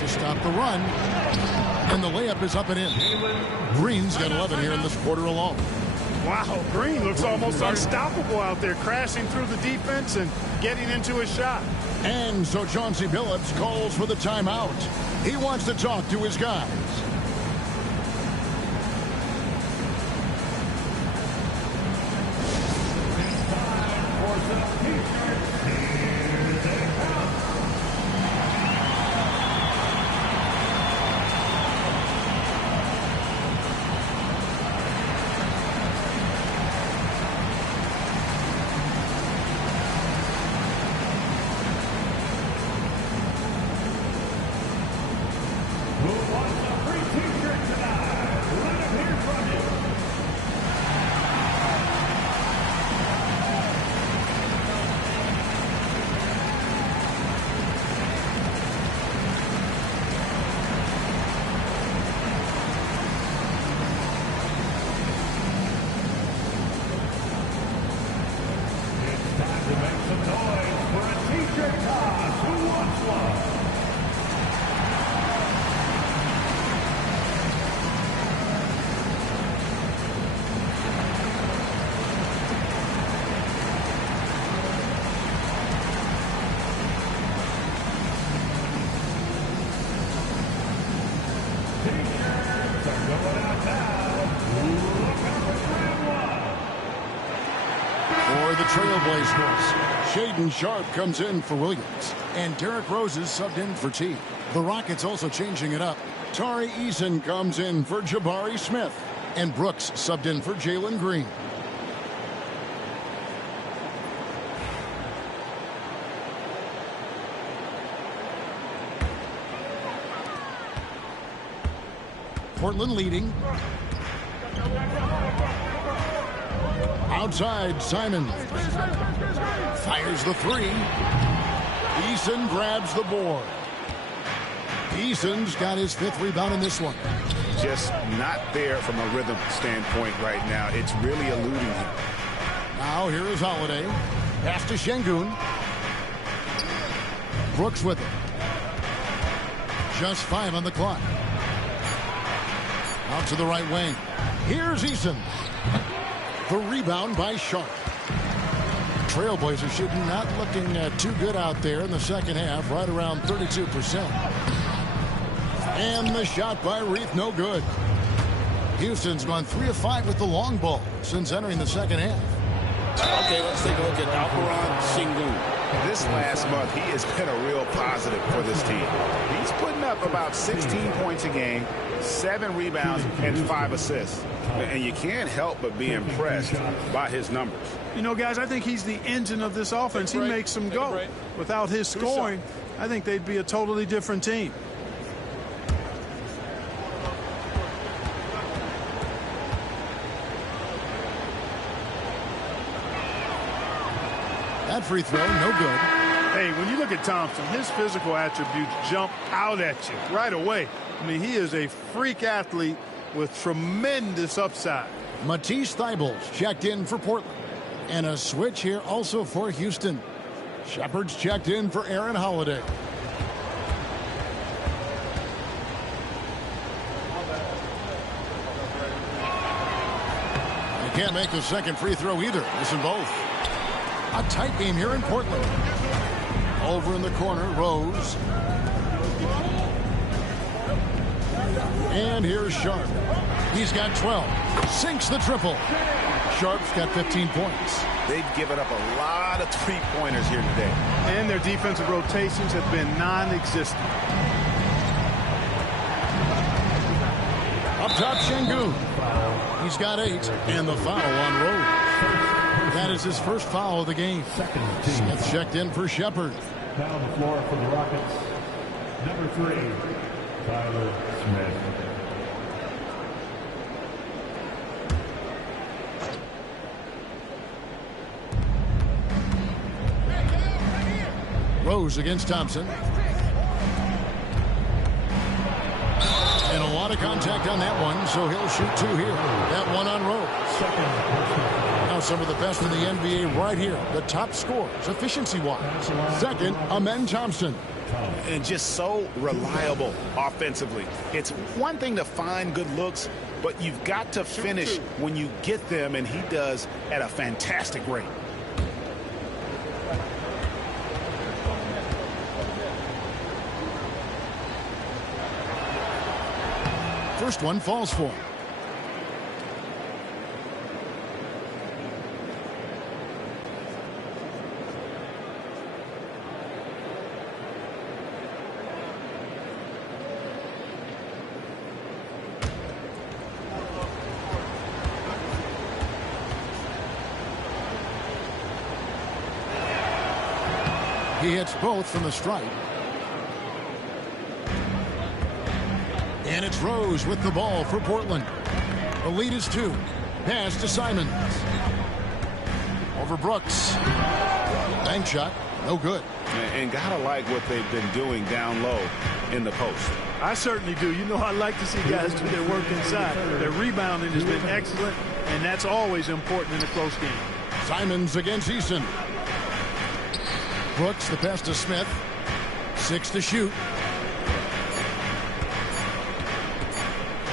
To stop the run. And the layup is up and in. Green's got 11 here in this quarter alone. Wow, Green looks almost unstoppable out there, crashing through the defense and getting into his shot. And so Chauncey Billups calls for the timeout. He wants to talk to his guys. Trailblazers. Shaedon Sharpe comes in for Williams. And Derrick Rose is subbed in for T. The Rockets also changing it up. Tari Eason comes in for Jabari Smith. And Brooks subbed in for Jalen Green. Portland leading. Outside, Simons. Fires the three. Eason grabs the board. Eason's got his 5th rebound in this one. Just not there from a rhythm standpoint right now. It's really eluding him. Now here is Holiday. Pass to Şengün. Brooks with it. Just 5 on the clock. Out to the right wing. Here's Eason. The rebound by Sharp. Trailblazers shooting not looking too good out there in the second half, right around 32%. And the shot by Reith, no good. Houston's gone 3 of 5 with the long ball since entering the second half. Okay, let's take a look at Alperon Şengün. This last month, he has been a real positive for this team. He's putting up about 16 points a game, 7 rebounds, and 5 assists. And you can't help but be impressed by his numbers. You know, guys, I think he's the engine of this offense. He makes them go. Without his scoring, I think they'd be a totally different team. That free throw, no good. Hey, when you look at Thompson, his physical attributes jump out at you right away. I mean, he is a freak athlete with tremendous upside. Matisse Thybulle's checked in for Portland. And a switch here also for Houston. Shepard's checked in for Aaron Holiday. They can't make the second free throw either. Missing both. A tight game here in Portland. Over in the corner, Rose. And here's Sharp. He's got 12. Sinks the triple. Sharp's got 15 points. They've given up a lot of three-pointers here today. And their defensive rotations have been non-existent. Up top, Şengün. He's got 8. And the foul on Rose. That is his first foul of the game. Smith checked in for Shepard. Down on the floor for the Rockets, number 3, Tyler Smith. Rose against Thompson. And a lot of contact on that one, so he'll shoot 2 here. That one on Rose. Now some of the best in the NBA right here. The top scorers, efficiency-wise. Second, Amen Thompson. And just so reliable offensively. It's one thing to find good looks, but you've got to finish when you get them, and he does at a fantastic rate. First one falls for him. He hits both from the stripe. And it's Rose with the ball for Portland. The lead is 2. Pass to Simons. Over Brooks. Bank shot. No good. And gotta like what they've been doing down low in the post. I certainly do. You know, I like to see guys do their work inside. Their rebounding has been excellent, and that's always important in a close game. Simons against Eason. Brooks, the pass to Smith. 6 to shoot.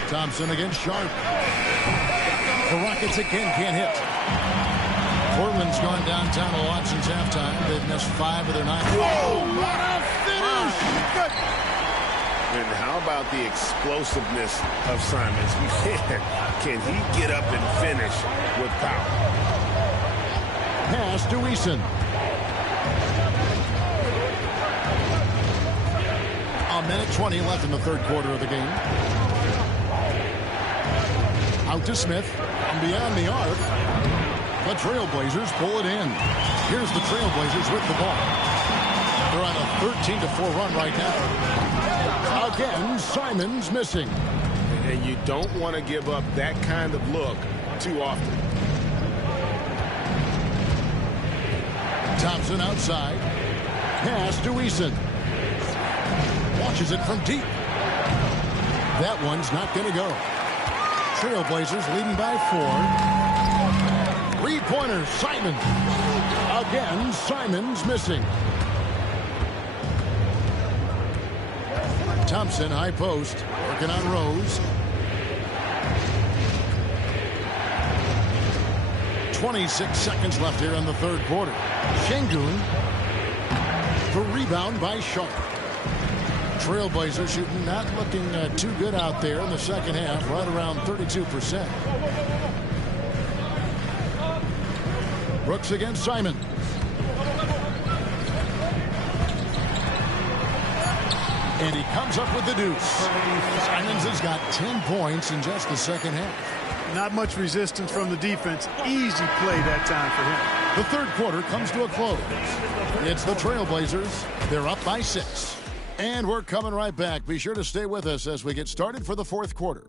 Thompson against Sharp. The Rockets again can't hit. Portland's gone downtown a lot since halftime. They've missed 5 of their 9. Whoa, what a finish! And how about the explosiveness of Simons? Can he get up and finish with power? Pass to Eason. A minute 20 left in the third quarter of the game. Out to Smith. And beyond the arc. The Trailblazers pull it in. Here's the Trailblazers with the ball. They're on a 13-4 run right now. Again, Simons missing. And you don't want to give up that kind of look too often. Thompson outside. Pass to Eason. Launches it from deep. That one's not going to go. Trailblazers leading by 4. Three-pointer, Simon. Again, Simon's missing. Thompson, high post, working on Rose. 26 seconds left here in the third quarter. Şengün. The rebound by Sharp. Trailblazers shooting not looking too good out there in the second half, right around 32%. Brooks against Simon. And he comes up with the deuce. Simons has got 10 points in just the second half. Not much resistance from the defense. Easy play that time for him. The third quarter comes to a close. It's the Trailblazers. They're up by 6. And we're coming right back. Be sure to stay with us as we get started for the fourth quarter.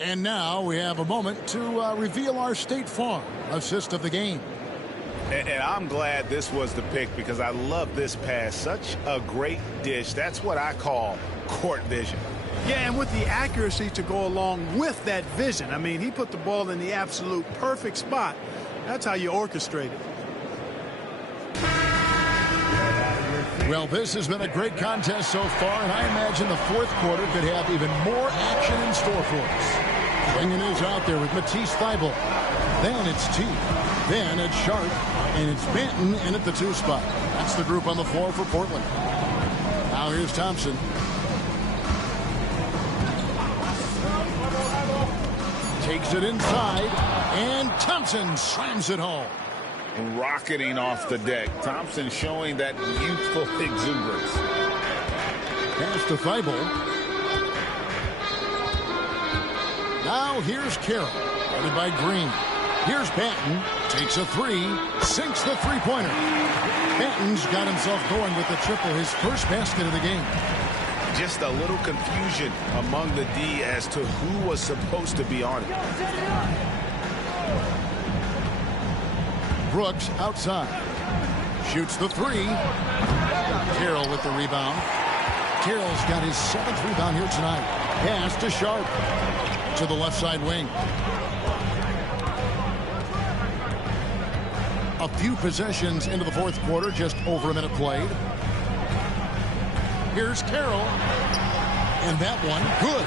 And now we have a moment to reveal our State Farm assist of the game. And I'm glad this was the pick because I love this pass. Such a great dish. That's what I call court vision. Yeah, and with the accuracy to go along with that vision. I mean, he put the ball in the absolute perfect spot. That's how you orchestrate it. Well, this has been a great contest so far, and I imagine the fourth quarter could have even more action in store for us. Bringing is out there with Matisse Thybulle. Then it's T. Then it's Sharp. And it's Banton in at the 2 spot. That's the group on the floor for Portland. Now here's Thompson. Takes it inside. And Thompson slams it home. Rocketing off the deck. Thompson showing that youthful exuberance. Pass to Thybulle. Now here's Carroll. Guarded by Green. Here's Banton. Takes a 3. Sinks the three-pointer. Banton's got himself going with the triple. His first basket of the game. Just a little confusion among the D as to who was supposed to be on it. Brooks outside. Shoots the 3. Carroll with the rebound. Carroll's got his 7th rebound here tonight. Pass to Sharp. To the left side wing. A few possessions into the fourth quarter, just over a minute played. Here's Carroll. And that one, good.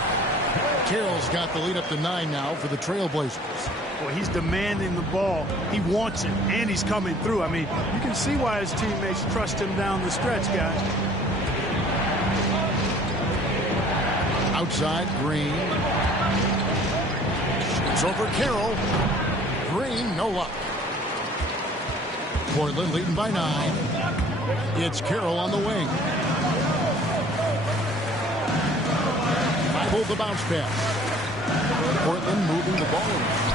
Carroll's got the lead up to 9 now for the Trailblazers. Well, he's demanding the ball. He wants it, and he's coming through. I mean, you can see why his teammates trust him down the stretch, guys. Outside, Green. Shoots over Carroll. Green, no luck. Portland leading by 9. It's Carroll on the wing. Thybulle the bounce pass. Portland moving the ball around.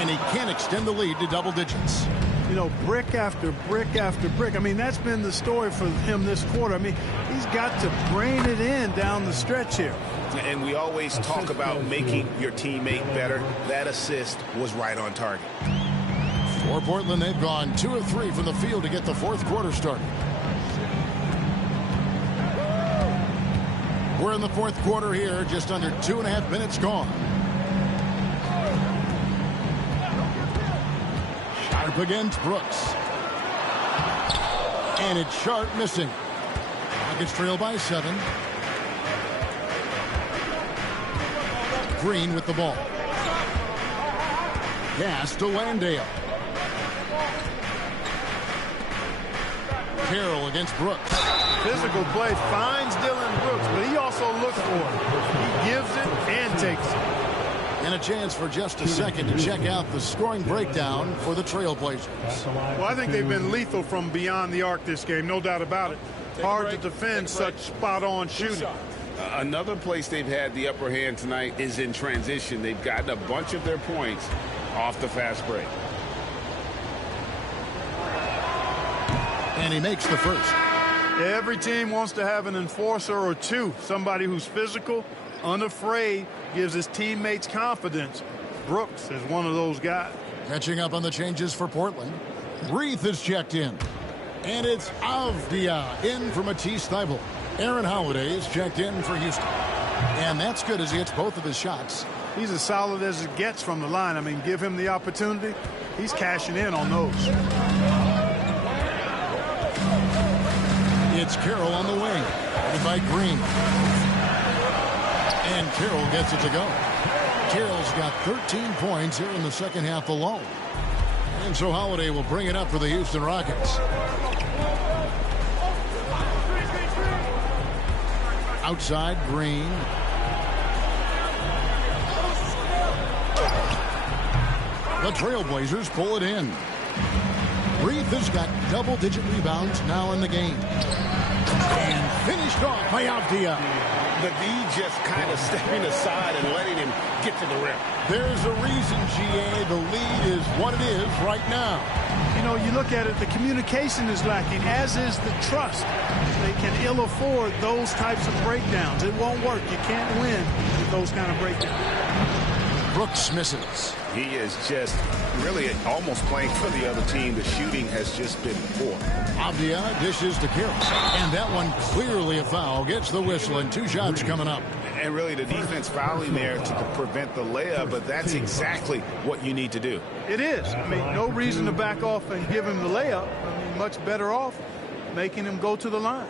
And he can't extend the lead to double digits. You know, brick after brick after brick. I mean, that's been the story for him this quarter. I mean, he's got to brain it in down the stretch here. And we always talk about making your teammate better. That assist was right on target. For Portland, they've gone 2 of 3 from the field to get the fourth quarter started. We're in the fourth quarter here, just under 2.5 minutes gone. Sharp against Brooks. And it's Sharp missing. Rockets trail by 7. Green with the ball. Pass to Landale. Carroll against Brooks. Physical play finds Dylan Brooks, but he also looks for it. He gives it and takes it. And a chance for just a second to check out the scoring breakdown for the Trailblazers. Well, I think they've been lethal from beyond the arc this game, no doubt about it. Hard to defend such spot-on shooting. Another place they've had the upper hand tonight is in transition. They've gotten a bunch of their points off the fast break. And he makes the first. Every team wants to have an enforcer or two, somebody who's physical, unafraid, gives his teammates confidence. Brooks is one of those guys. Catching up on the changes for Portland. Reith is checked in. And it's Avdia in for Matisse Thybulle. Aaron Holiday is checked in for Houston. And that's good as he hits both of his shots. He's as solid as it gets from the line. I mean, give him the opportunity. He's cashing in on those. It's Carroll on the wing. Headed by Green. And Carroll gets it to go. Carroll's got 13 points here in the second half alone. And so Holiday will bring it up for the Houston Rockets. Outside, Green. The Trailblazers pull it in. Reith has got double-digit rebounds now in the game. And finished off by Avdia. The D just kind of stepping aside and letting him get to the rim. There's a reason, GA, the lead is what it is right now. You know, you look at it, the communication is lacking, as is the trust. They can ill afford those types of breakdowns. It won't work. You can't win with those kind of breakdowns. Brooks misses. He is just really almost playing for the other team. The shooting has just been poor. Avdia dishes to Carroll. And that one clearly a foul. Gets the whistle and 2 shots coming up. And really the defense fouling there to prevent the layup, but that's exactly what you need to do. It is. I mean, no reason to back off and give him the layup. I mean, much better off making him go to the line.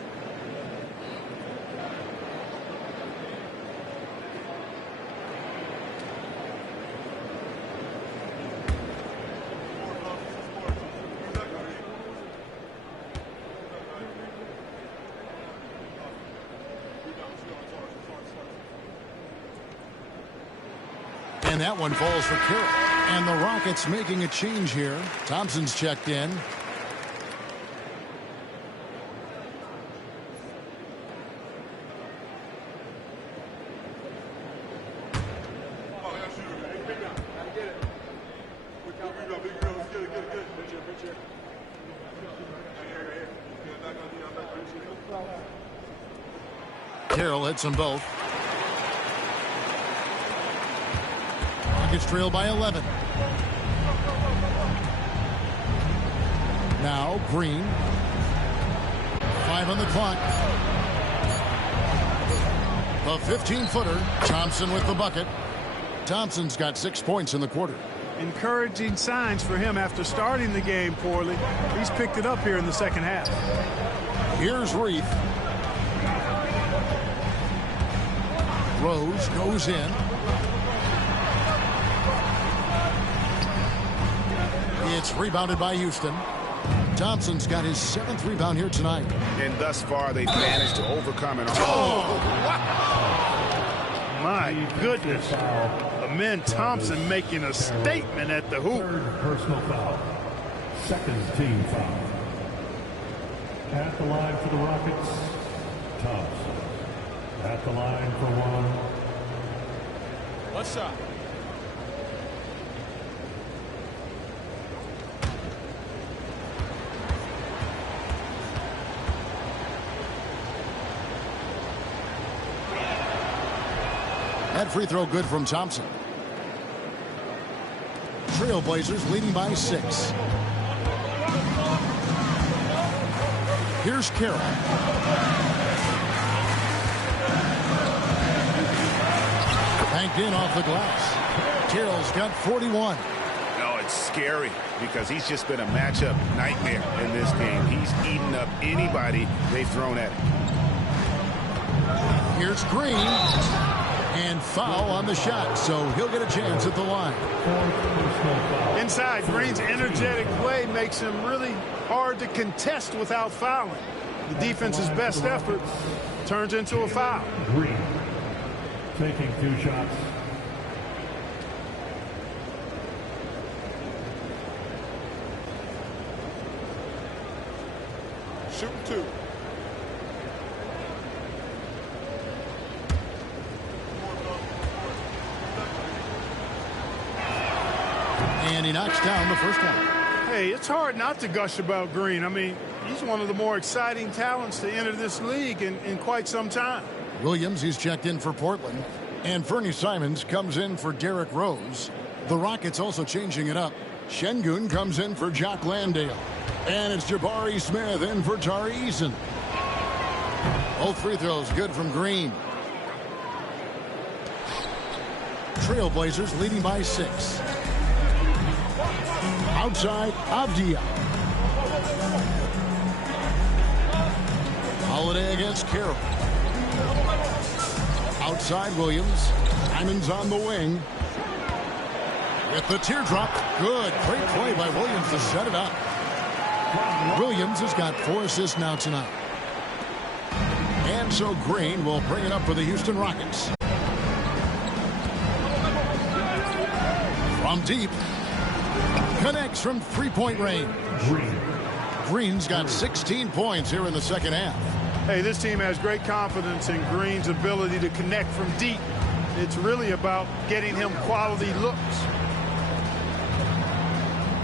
And that one falls for Carroll. And the Rockets making a change here. Thompson's checked in. Carroll hits them both. Rockets trail by 11. Now Green. 5 on the clock. The 15-footer. Thompson with the bucket. Thompson's got 6 points in the quarter. Encouraging signs for him after starting the game poorly. He's picked it up here in the second half. Here's Reith. Rose goes in. It's rebounded by Houston. Thompson's got his 7th rebound here tonight. And thus far, they've managed to overcome it. My goodness. Amen Thompson making a statement at the hoop. Third personal foul. Second team foul. At the line for the Rockets, Thompson. At the line for one. One shot. That free throw good from Thompson. Trailblazers leading by 6. Here's Carroll. Banked in off the glass. Carroll's got 41. No, it's scary because he's just been a matchup nightmare in this game. He's eaten up anybody they've thrown at him. Here's Green. And foul on the shot, so he'll get a chance at the line. Inside, Green's energetic play makes him really hard to contest without fouling. The defense's best effort turns into a foul. Green taking 2 shots. Shooting 2. And he knocks down the first one. Hey, it's hard not to gush about Green. I mean, He's one of the more exciting talents to enter this league in quite some time. Williams, he's checked in for Portland. And Fernie Simons comes in for Derrick Rose. The Rockets also changing it up. Şengün comes in for Jock Landale. And it's Jabari Smith in for Tari Eason. Both free throws good from Green. Trailblazers leading by 6. Outside, Avdia. Holiday against Carroll. Outside Williams. Simons on the wing. With the teardrop. Good. Great play by Williams to set it up. Williams has got 4 assists now tonight. And so Green will bring it up for the Houston Rockets. From deep. Connects from three-point range. Green's got 16 points here in the second half. Hey, this team has great confidence in Green's ability to connect from deep. It's really about getting him quality looks.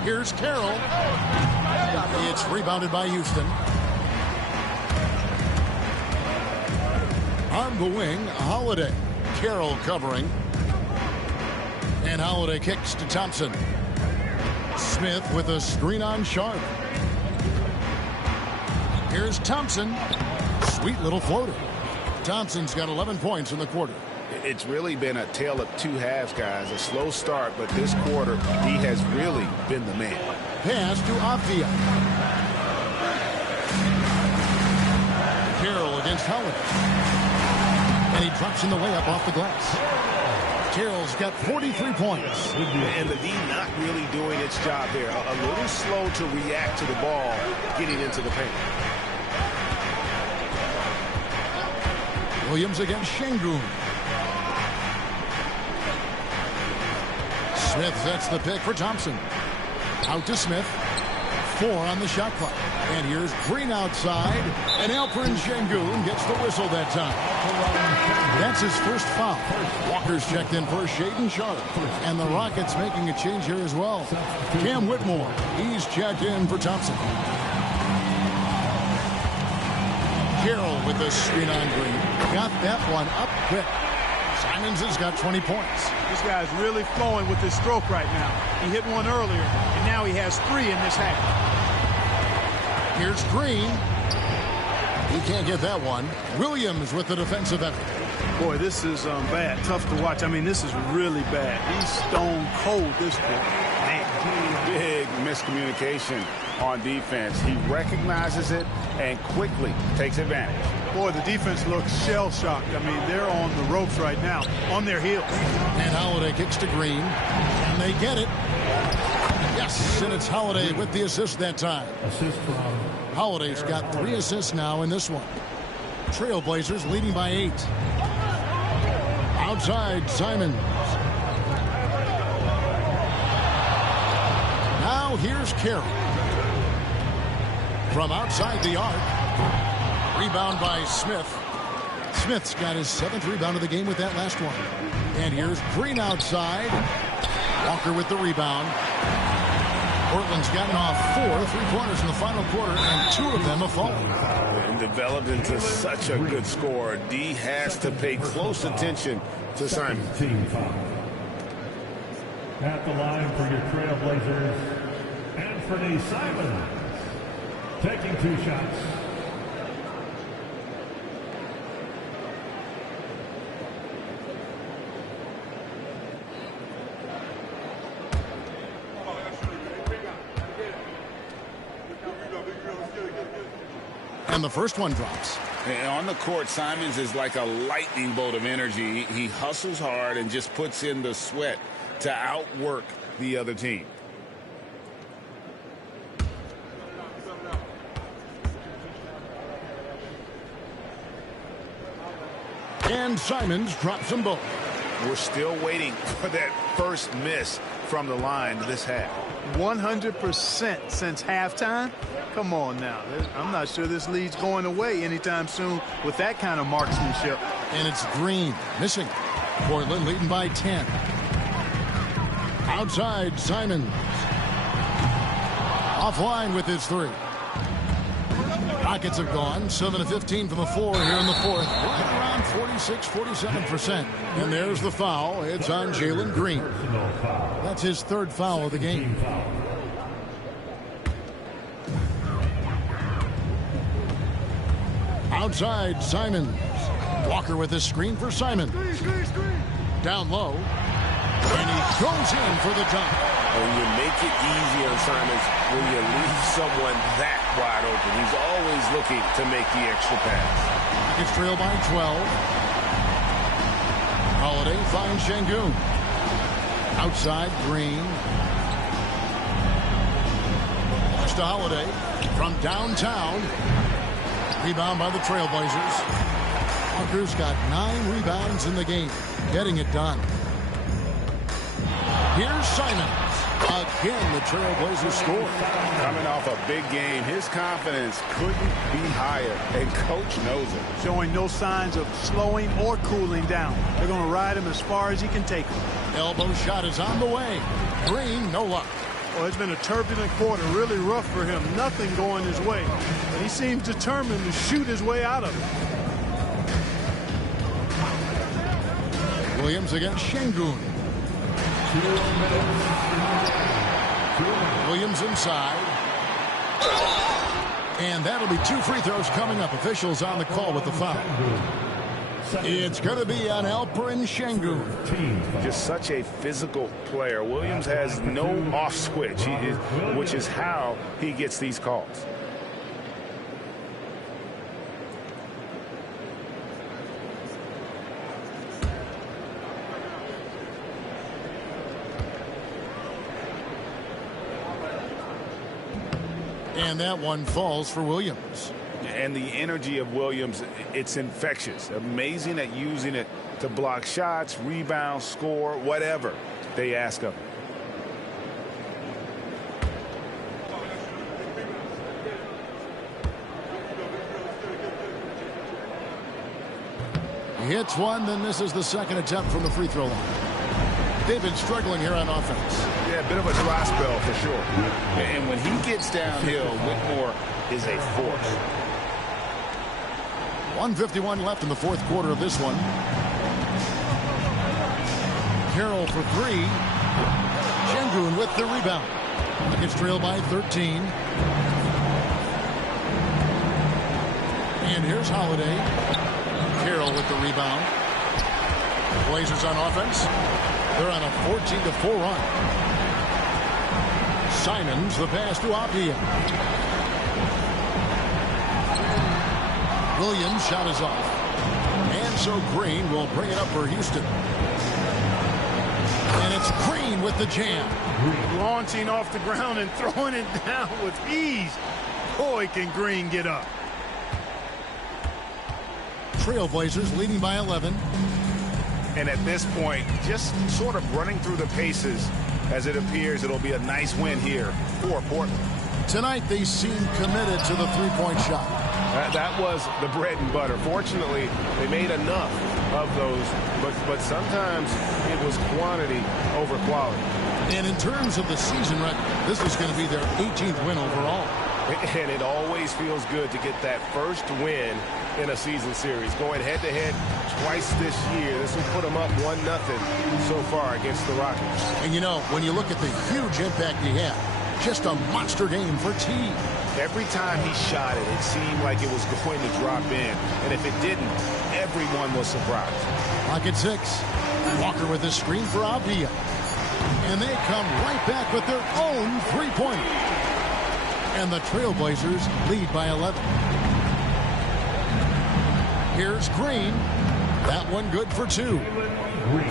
Here's Carroll. It's rebounded by Houston. On the wing, Holiday. Carroll covering. And Holiday kicks to Thompson. Smith with a screen on Sharp. Here's Thompson. Sweet little floater. Thompson's got 11 points in the quarter. It's really been a tale of two halves, guys. A slow start, but this quarter, he has really been the man. Pass to Avdia. Carroll against Holiday. And he drops in the layup off the glass. Carroll's got 43 points. And the D not really doing its job there. A little slow to react to the ball getting into the paint. Williams against Şengün. Smith sets the pick for Thompson. Out to Smith. 4 on the shot clock. And here's Green outside. And Alperen Şengün gets the whistle that time. That's his first foul. Walker's checked in for Shaedon Sharp. And the Rockets making a change here as well. Cam Whitmore, he's checked in for Thompson. Carroll with the screen on Green. Got that one up quick. Simons has got 20 points. This guy's really flowing with his stroke right now. He hit one earlier, and now he has 3 in this half. Here's Green. He can't get that one. Williams with the defensive effort. Boy, this is bad. Tough to watch. I mean, this is really bad. He's stone cold this point. Man. Big miscommunication on defense. He recognizes it and quickly takes advantage. Boy, the defense looks shell-shocked. I mean, they're on the ropes right now, on their heels. And Holiday kicks to Green, and they get it. Yes, and it's Holiday with the assist that time. Holiday's got 3 assists now in this one. Trailblazers leading by 8. Outside, Simons. Now here's Carroll. From outside the arc. Rebound by Smith. Smith's got his 7th rebound of the game with that last one. And here's Green outside. Walker with the rebound. Portland's gotten off 4 3-pointers in the final quarter, and 2 of them have fallen. And developed into such a good scorer. D has to pay close attention to Simon. At the line for your Trailblazers, Anthony Simons, taking 2 shots. And the first one drops. And on the court, Simons is like a lightning bolt of energy. He hustles hard and just puts in the sweat to outwork the other team. And Simons drops them both. We're still waiting for that first miss from the line to this half. 100% since halftime? Come on now. I'm not sure this lead's going away anytime soon with that kind of marksmanship. And it's Green missing. Portland leading by 10. Outside, Simons. Offline with his 3. Rockets have gone 7 of 15 from the floor here in the fourth. Right around 46-47%. And there's the foul. It's on Jalen Green. That's his third foul of the game. Outside, Simons. Walker with his screen for Simons. Down low. And he goes in for the dunk. And you make it easy on Simons when you leave someone that wide open. He's always looking to make the extra pass. Rockets trail by 12. Holiday finds Şengün. Outside, Green. It's to Holiday from downtown. Rebound by the Trailblazers. Walker's got 9 rebounds in the game. Getting it done. Here's Simons. Again, the Trailblazers score. Coming off a big game, his confidence couldn't be higher, and Coach knows it. Showing no signs of slowing or cooling down. They're going to ride him as far as he can take him. Elbow shot is on the way. Green, no luck. Well, it's been a turbulent quarter, really rough for him. Nothing going his way. But he seems determined to shoot his way out of it. Williams against Şengün. Williams inside. And that'll be 2 free throws coming up. Officials on the call with the foul. It's going to be on Alperen Şengün. Just such a physical player. Williams has no off switch, which is how he gets these calls. And that one falls for Williams. And the energy of Williams, it's infectious. Amazing at using it to block shots, rebound, score, whatever they ask of him. He hits one, then this is the second attempt from the free throw line. They've been struggling here on offense. Yeah, a bit of a dry spell for sure. And when he gets downhill, Whitmore is a force. 1:51 left in the fourth quarter of this one. Carroll for 3. Şengün with the rebound. Rockets trail by 13. And here's Holiday. Carroll with the rebound. Blazers on offense. They're on a 14-4 run. Simons, the pass to Avdia. Williams' shot is off. And so Green will bring it up for Houston. And it's Green with the jam. Launching off the ground and throwing it down with ease. Boy, can Green get up. Trailblazers leading by 11. And at this point, just sort of running through the paces as it appears it'll be a nice win here for Portland. Tonight they seem committed to the three-point shot. That was the bread and butter. Fortunately, they made enough of those, but sometimes it was quantity over quality. And in terms of the season record, this is going to be their 18th win overall. And it always feels good to get that first win in a season series. Going head-to-head twice this year. This will put them up 1-0 so far against the Rockets. And you know, when you look at the huge impact he had, just a monster game for T. Every time he shot it, it seemed like it was going to drop in. And if it didn't, everyone was surprised. Rocket 6. Walker with his screen for Avdia. And they come right back with their own three-pointer. And the Trailblazers lead by 11. Here's Green. That one good for 2.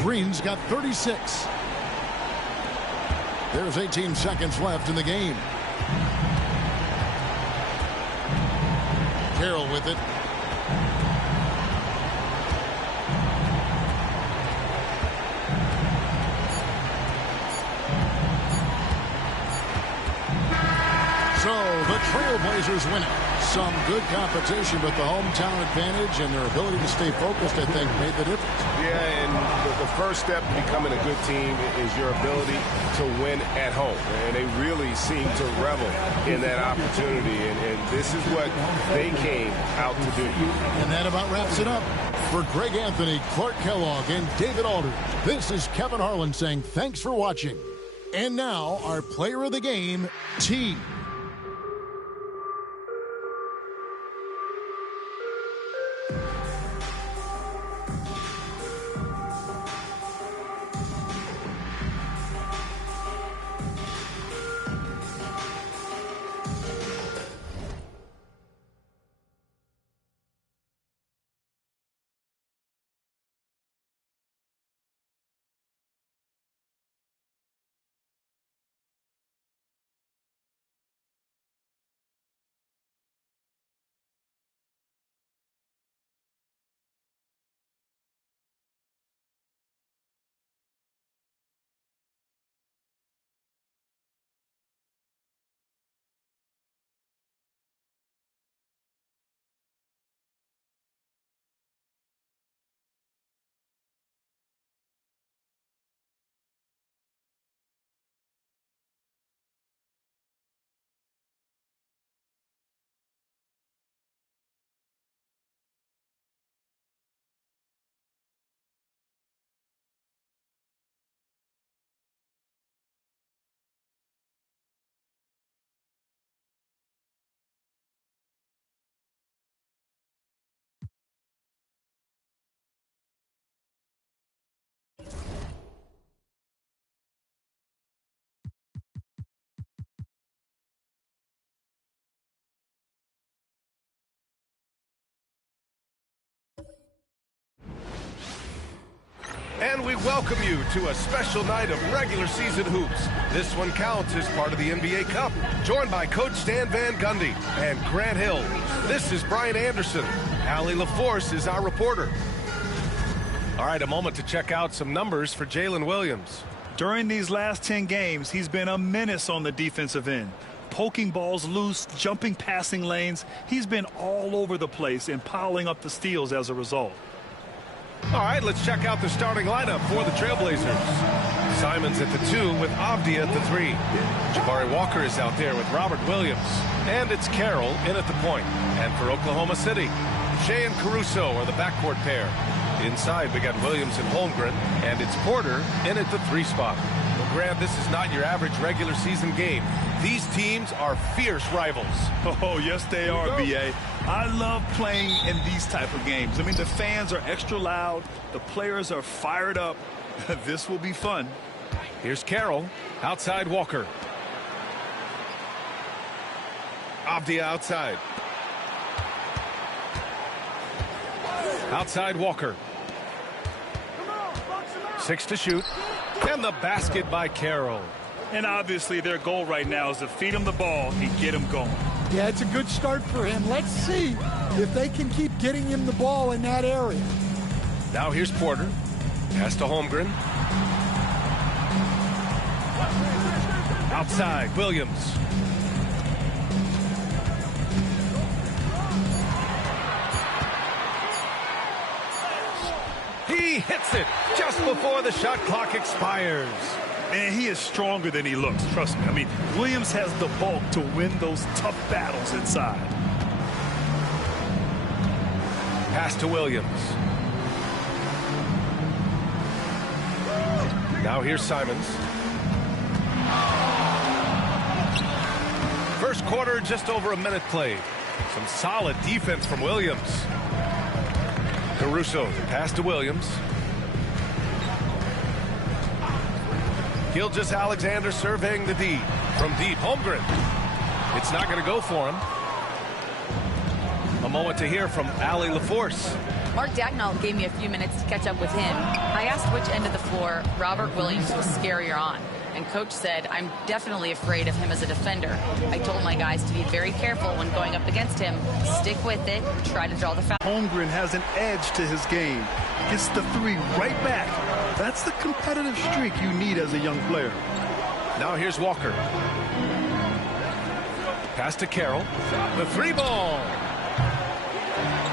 Green's got 36. There's 18 seconds left in the game. Carroll with it. So the Trailblazers Trailblazers win it. Some good competition, but the hometown advantage and their ability to stay focused, I think, made the difference. Yeah, and the first step to becoming a good team is your ability to win at home. And they really seem to revel in that opportunity. And this is what they came out to do. And that about wraps it up. For Greg Anthony, Clark Kellogg, and David Aldridge, this is Kevin Harlan saying thanks for watching. And now, our player of the game, T. And we welcome you to a special night of regular season hoops. This one counts as part of the NBA Cup. Joined by Coach Stan Van Gundy and Grant Hill. This is Brian Anderson. Allie LaForce is our reporter. All right, a moment to check out some numbers for Jalen Williams. During these last 10 games, he's been a menace on the defensive end. Poking balls loose, jumping passing lanes. He's been all over the place and piling up the steals as a result. All right, let's check out the starting lineup for the Trailblazers. Simons at the 2 with Avdia at the 3. Jabari Walker is out there with Robert Williams. And it's Carroll in at the point. And for Oklahoma City, Shea and Caruso are the backcourt pair. Inside, we got Williams and Holmgren. And it's Porter in at the 3 spot. Well, Grant, this is not your average regular season game. These teams are fierce rivals. Oh, yes, they are, B.A. I love playing in these type of games. I mean, the fans are extra loud. The players are fired up. This will be fun. Here's Carroll. Outside Walker. Avdia outside. Outside Walker. 6 to shoot. And the basket by Carroll. And obviously their goal right now is to feed him the ball and get him going. Yeah, it's a good start for him. Let's see if they can keep getting him the ball in that area. Now here's Porter. Pass to Holmgren. Outside, Williams. He hits it just before the shot clock expires. Man, he is stronger than he looks. Trust me. I mean, Williams has the bulk to win those tough battles inside. Pass to Williams. Now here's Simons. First quarter, just over a minute played. Some solid defense from Williams. Caruso, the pass to Williams. Gilgeous-Alexander surveying the D. From deep, Holmgren. It's not going to go for him. A moment to hear from Allie LaForce. Mark Dagnall gave me a few minutes to catch up with him. I asked which end of the floor Robert Williams was scarier on. And Coach said, I'm definitely afraid of him as a defender. I told my guys to be very careful when going up against him. Stick with it. Try to draw the foul. Holmgren has an edge to his game. Gets the 3 right back. That's the competitive streak you need as a young player. Now here's Walker. Pass to Carroll. The 3-ball.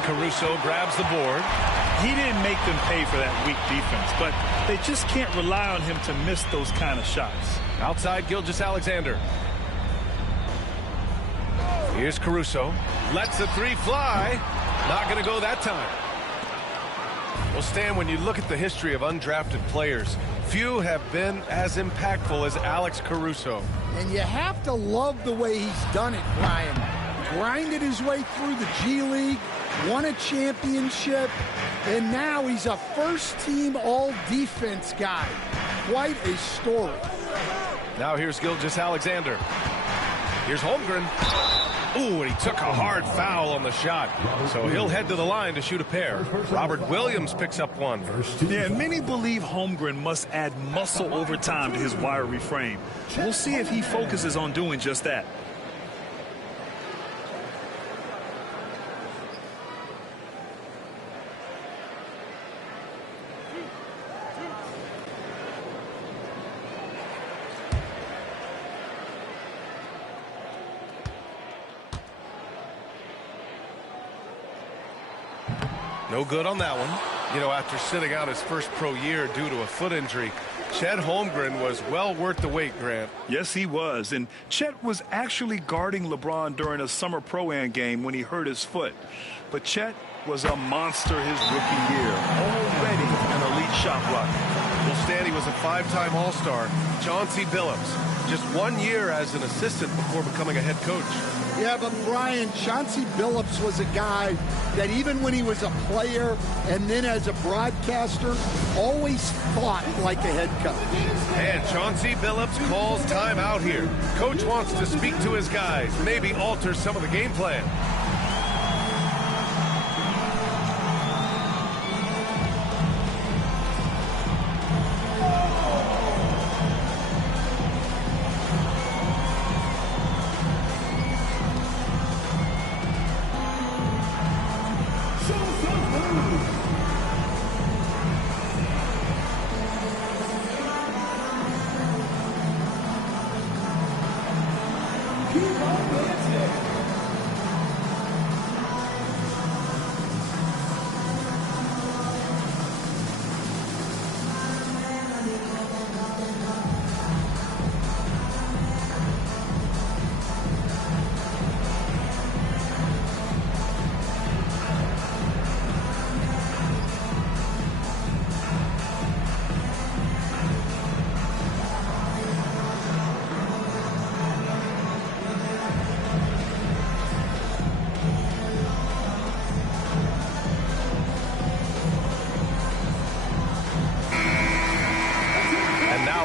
Caruso grabs the board. He didn't make them pay for that weak defense, but they just can't rely on him to miss those kind of shots. Outside Gilgeous-Alexander. Here's Caruso. Lets the 3 fly. Not going to go that time. Well, Stan, when you look at the history of undrafted players, few have been as impactful as Alex Caruso. And you have to love the way he's done it, Brian. Grinded his way through the G League, won a championship, and now he's a first-team all-defense guy. Quite a story. Now here's Gilgeous-Alexander. Here's Holmgren. Ooh, and he took a hard foul on the shot. So he'll head to the line to shoot a pair. Robert Williams picks up one. Yeah, many believe Holmgren must add muscle over time to his wiry frame. We'll see if he focuses on doing just that. No good on that one. You know, after sitting out his first pro year due to a foot injury, Chet Holmgren was well worth the wait, Grant. Yes, he was. And Chet was actually guarding LeBron during a summer Pro-Am game when he hurt his foot. But Chet was a monster his rookie year. Already an elite shot blocker. Well, Stan, he was a 5-time All-Star. Chauncey Billups, just 1 year as an assistant before becoming a head coach. Yeah, but Brian, Chauncey Billups was a guy that even when he was a player and then as a broadcaster, always fought like a head coach. And Chauncey Billups calls time out here. Coach wants to speak to his guys, maybe alter some of the game plan.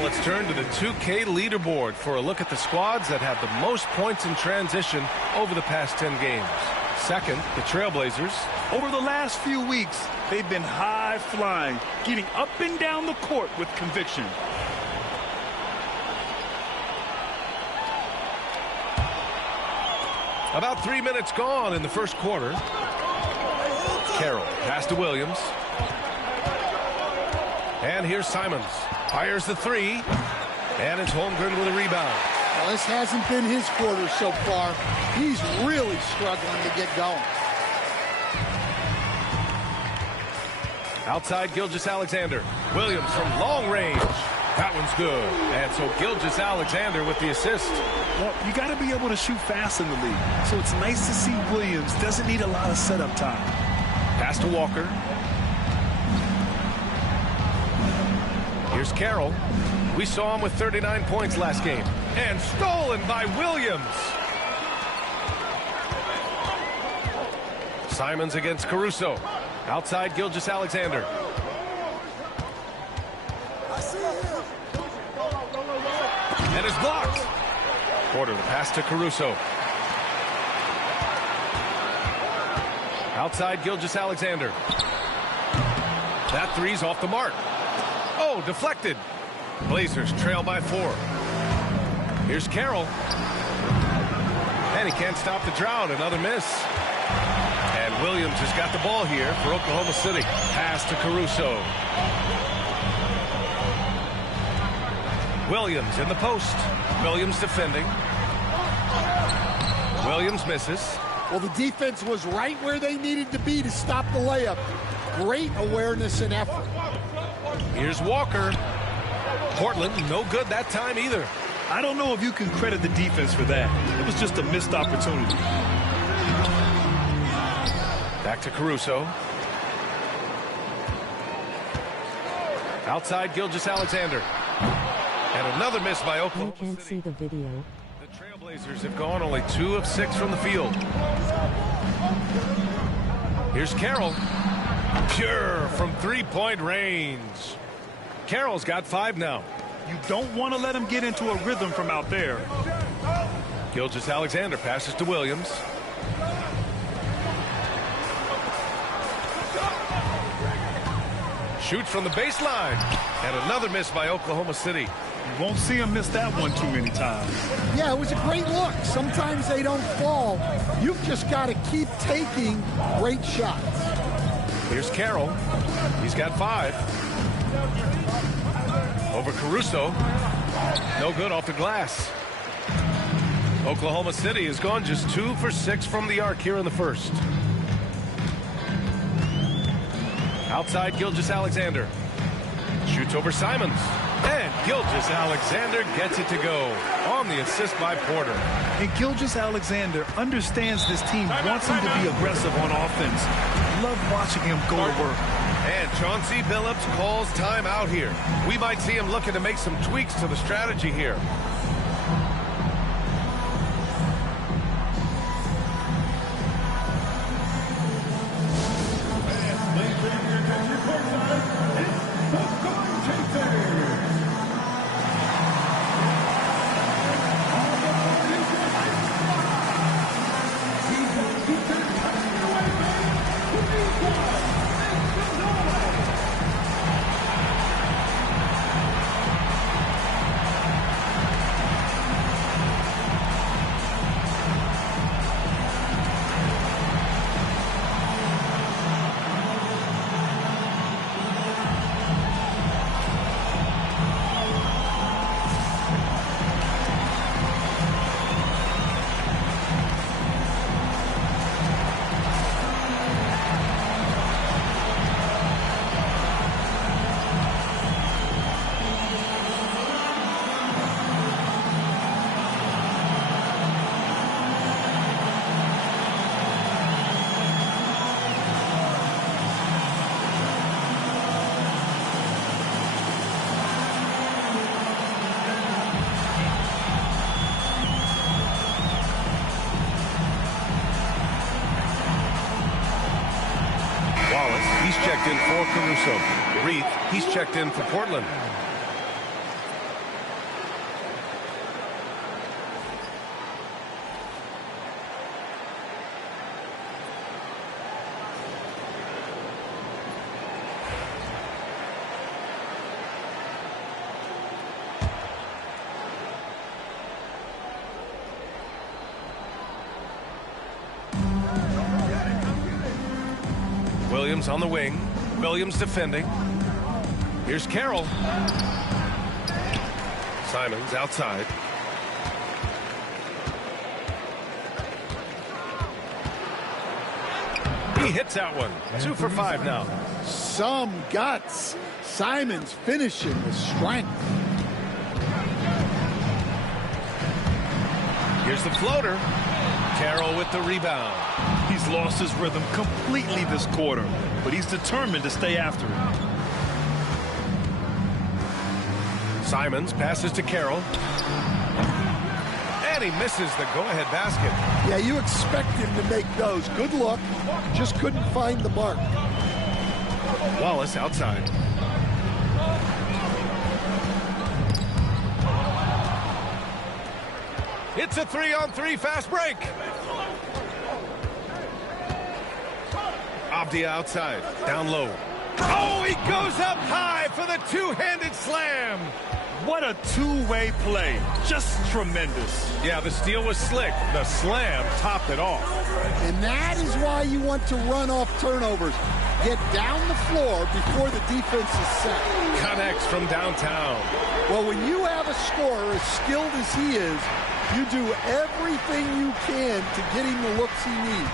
Let's turn to the 2K leaderboard for a look at the squads that have the most points in transition over the past 10 games. Second, the Trailblazers. Over the last few weeks, they've been high-flying, getting up and down the court with conviction. About 3 minutes gone in the first quarter. Carroll, pass to Williams. And here's Simons. Fires the 3. And it's Holmgren with a rebound. Well, this hasn't been his quarter so far. He's really struggling to get going. Outside Gilgeous-Alexander. Williams from long range. That one's good. And so Gilgeous-Alexander with the assist. Well, you got to be able to shoot fast in the league. So it's nice to see Williams doesn't need a lot of setup time. Pass to Walker. Here's Carroll. We saw him with 39 points last game. And stolen by Williams. Simons against Caruso. Outside Gilgeous-Alexander. And is blocked. Porter, the pass to Caruso. Outside Gilgeous-Alexander. That three's off the mark. Oh, deflected. Blazers trail by 4. Here's Carroll. And he can't stop the drought. Another miss. And Williams has got the ball here for Oklahoma City. Pass to Caruso. Williams in the post. Williams defending. Williams misses. Well, the defense was right where they needed to be to stop the layup. Great awareness and effort. Here's Walker. Portland, no good that time either. I don't know if you can credit the defense for that. It was just a missed opportunity. Back to Caruso. Outside Gilgeous-Alexander. And another miss by Oklahoma I can't see the video. The Trailblazers have gone only 2 of 6 from the field. Here's Carroll. Pure from three-point range. Carroll's got 5 now. You don't want to let him get into a rhythm from out there. Gilgeous-Alexander passes to Williams. Shoots from the baseline. And another miss by Oklahoma City. You won't see him miss that one too many times. Yeah, it was a great look. Sometimes they don't fall. You've just got to keep taking great shots. Here's Carroll. He's got 5. Over Caruso. No good off the glass. Oklahoma City has gone just 2 for 6 from the arc here in the first. Outside Gilgeous-Alexander. Shoots over Simons. And Gilgeous-Alexander gets it to go on the assist by Porter. And Gilgeous-Alexander understands this team wants him to be aggressive on offense. Love watching him go to work. And Chauncey Billups calls time out here. We might see him looking to make some tweaks to the strategy here. He's checked in for Caruso. Reith, he's checked in for Portland. Williams on the wing. Williams defending. Here's Carroll. Simons outside. He hits that one. 2 for 5 now. Some guts. Simons finishing with strength. Here's the floater. Carroll with the rebound. He's lost his rhythm completely this quarter, but he's determined to stay after it. Simons passes to Carroll. And he misses the go-ahead basket. Yeah, you expect him to make those. Good look. Just couldn't find the mark. Wallace outside. It's a 3-on-3 fast break. Avdia outside, down low. Oh, he goes up high for the two-handed slam. What a two-way play. Just tremendous. Yeah, the steal was slick. The slam topped it off. And that is why you want to run off turnovers. Get down the floor before the defense is set. Connects from downtown. Well, when you have a scorer as skilled as he is, You do everything you can to get him the looks he needs.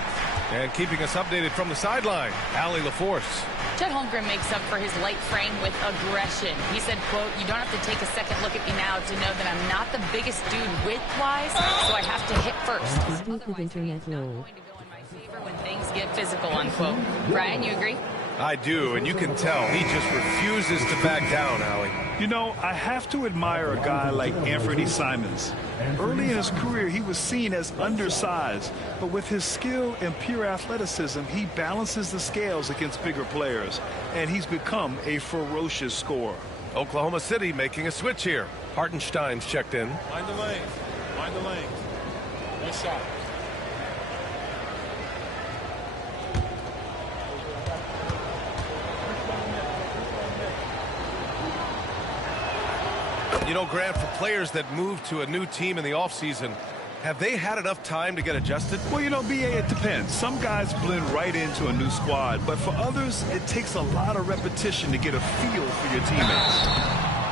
And keeping us updated from the sideline, Allie LaForce. Chet Holmgren makes up for his light frame with aggression. He said, quote, "You don't have to take a second look at me now to know that I'm not the biggest dude width-wise, so I have to hit first. Stupid internet lol. When things get physical," unquote. Brian, you agree? I do, and you can tell he just refuses to back down, Allie. You know, I have to admire a guy like Anthony Simons. Early in his career, he was seen as undersized, but with his skill and pure athleticism, he balances the scales against bigger players, and he's become a ferocious scorer. Oklahoma City making a switch here. Hartenstein's checked in. Mind the lane. Mind the lane. Nice shot. You know, Grant, for players that move to a new team in the offseason, have they had enough time to get adjusted? Well, you know, B.A., it depends. Some guys blend right into a new squad, but for others, it takes a lot of repetition to get a feel for your teammates.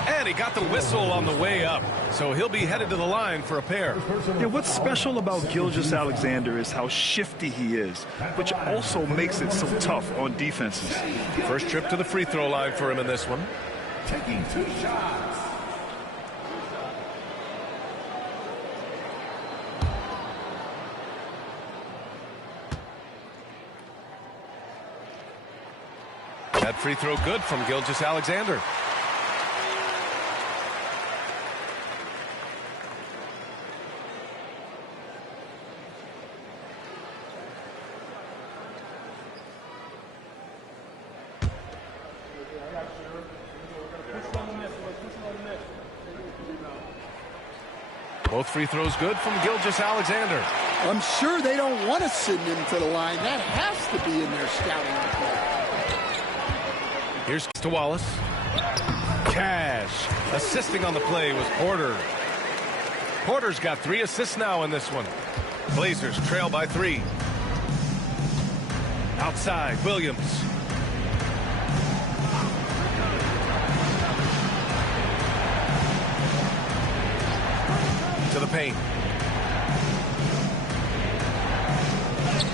And he got the whistle on the way up, so he'll be headed to the line for a pair. Yeah, what's special about Gilgeous-Alexander is how shifty he is, which also makes it so tough on defenses. First trip to the free throw line for him in this one. Taking 2 shots. That free throw good from Gilgeous-Alexander. Both free throws good from Gilgeous-Alexander. I'm sure they don't want to send him to the line. That has to be in their scouting report. Here's to Wallace. Cash. Assisting on the play was Porter. Porter's got 3 assists now in this one. Blazers trail by 3. Outside, Williams. To the paint.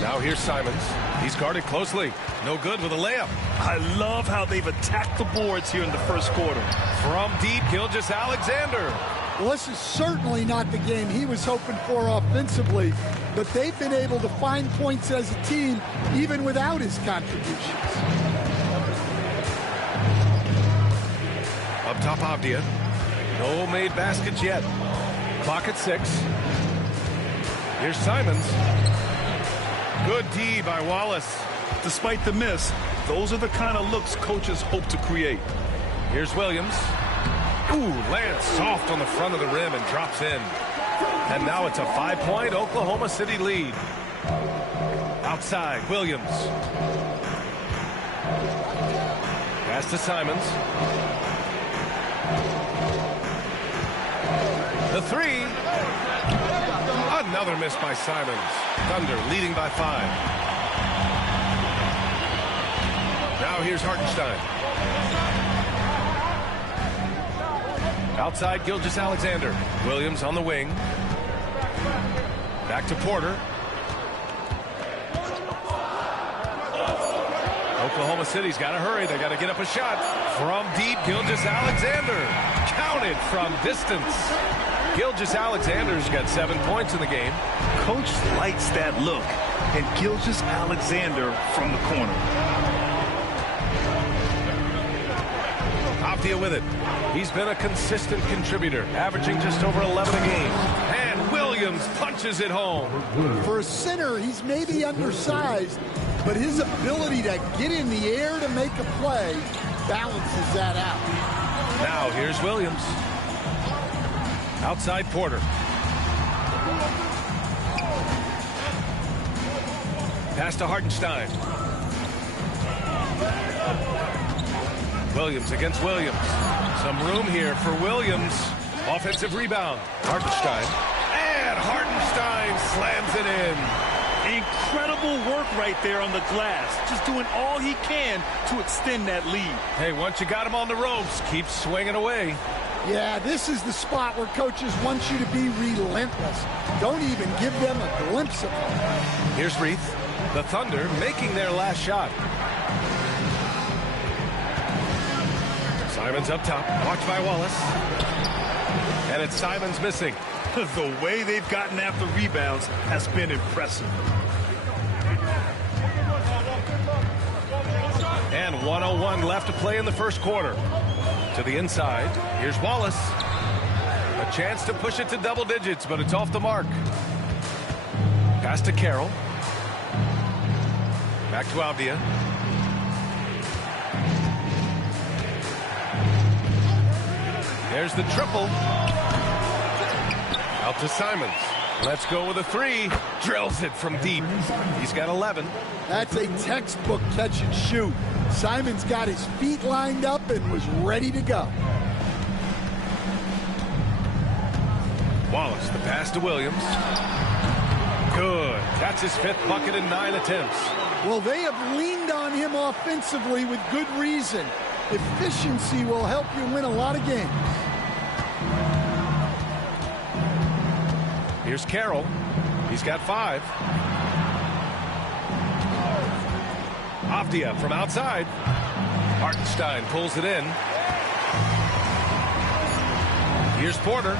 Now here's Simons. He's guarded closely. No good with a layup. I love how they've attacked the boards here in the first quarter. From deep, Gilgeous-Alexander. Well, this is certainly not the game he was hoping for offensively, but they've been able to find points as a team even without his contributions. Up top, Avdia. No made baskets yet. Clock at 6. Here's Simons. Good D by Wallace. Despite the miss, those are the kind of looks coaches hope to create. Here's Williams. Ooh, lands soft on the front of the rim and drops in. And now it's a 5-point Oklahoma City lead. Outside, Williams. Pass to Simons. The 3. Another miss by Simons. Thunder leading by 5. Now here's Hartenstein. Outside, Gilgeous-Alexander. Williams on the wing. Back to Porter. Oklahoma City's got to hurry. They got to get up a shot. From deep, Gilgeous-Alexander. Counted from distance. Gilgeous-Alexander's got 7 points in the game. Coach likes that look. And Gilgeous-Alexander from the corner. Avdia with it. He's been a consistent contributor, averaging just over 11 a game. And Williams punches it home. For a center, he's maybe undersized, but his ability to get in the air to make a play balances that out. Now here's Williams. Outside Porter. Pass to Hartenstein. Williams against Williams. Some room here for Williams. Offensive rebound. Hartenstein. And Hartenstein slams it in. Incredible work right there on the glass. Just doing all he can to extend that lead. Hey, once you got him on the ropes, keep swinging away. Yeah, this is the spot where coaches want you to be relentless. Don't even give them a glimpse of it. Here's Reith. The Thunder making their last shot. Simons up top, watched by Wallace. And it's Simons missing. The way they've gotten after rebounds has been impressive. And 1:01 left to play in the first quarter. To the inside, here's Wallace. A chance to push it to double digits, but it's off the mark. Pass to Carroll. Back to Avdia. There's the triple. Out to Simons. Let's go with a three. Drills it from deep. He's got 11. That's a textbook catch and shoot. Simons got his feet lined up and was ready to go. Wallace, the pass to Williams. Good. That's his 5th bucket in 9 attempts. Well, they have leaned on him offensively with good reason. Efficiency will help you win a lot of games. Here's Carroll. He's got 5. Avdia from outside. Hartenstein pulls it in. Here's Porter.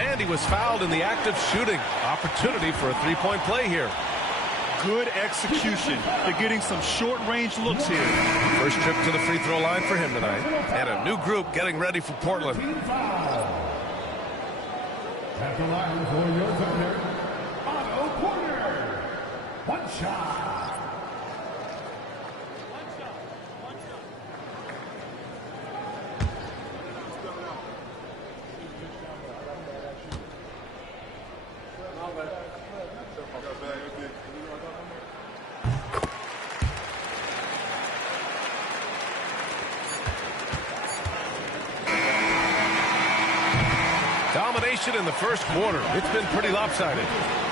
And he was fouled in the act of shooting. Opportunity for a three-point play here. Good execution. They're getting some short-range looks here. First trip to the free throw line for him tonight. And a new group getting ready for Portland. At the line for your Thunder, Otto Porter. One shot. Domination in the first quarter. It's been pretty lopsided.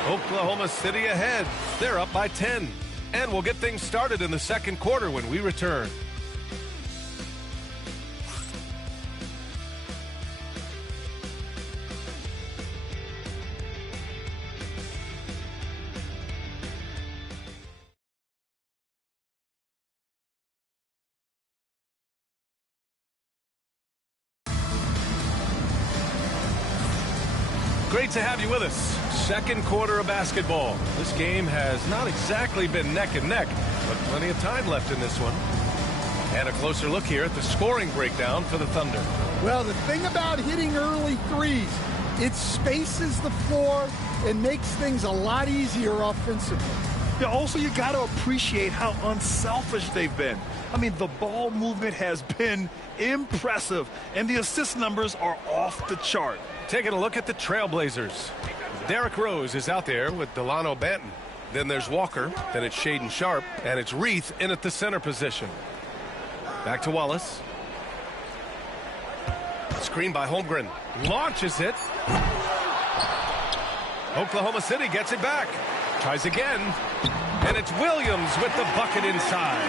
Oklahoma City ahead. They're up by 10. And we'll get things started in the second quarter when we return. Great to have you with us. Second quarter of basketball. This game has not exactly been neck and neck, but plenty of time left in this one. And a closer look here at the scoring breakdown for the Thunder. Well, the thing about hitting early threes, it spaces the floor and makes things a lot easier offensively. Yeah, also, you got to appreciate how unselfish they've been. I mean, the ball movement has been impressive, and the assist numbers are off the chart. Taking a look at the Trailblazers. Derrick Rose is out there with Delano Banton. Then there's Walker. Then it's Shaedon Sharpe. And it's Reith in at the center position. Back to Wallace. Screen by Holmgren. Launches it. Oklahoma City gets it back. Tries again. And it's Williams with the bucket inside.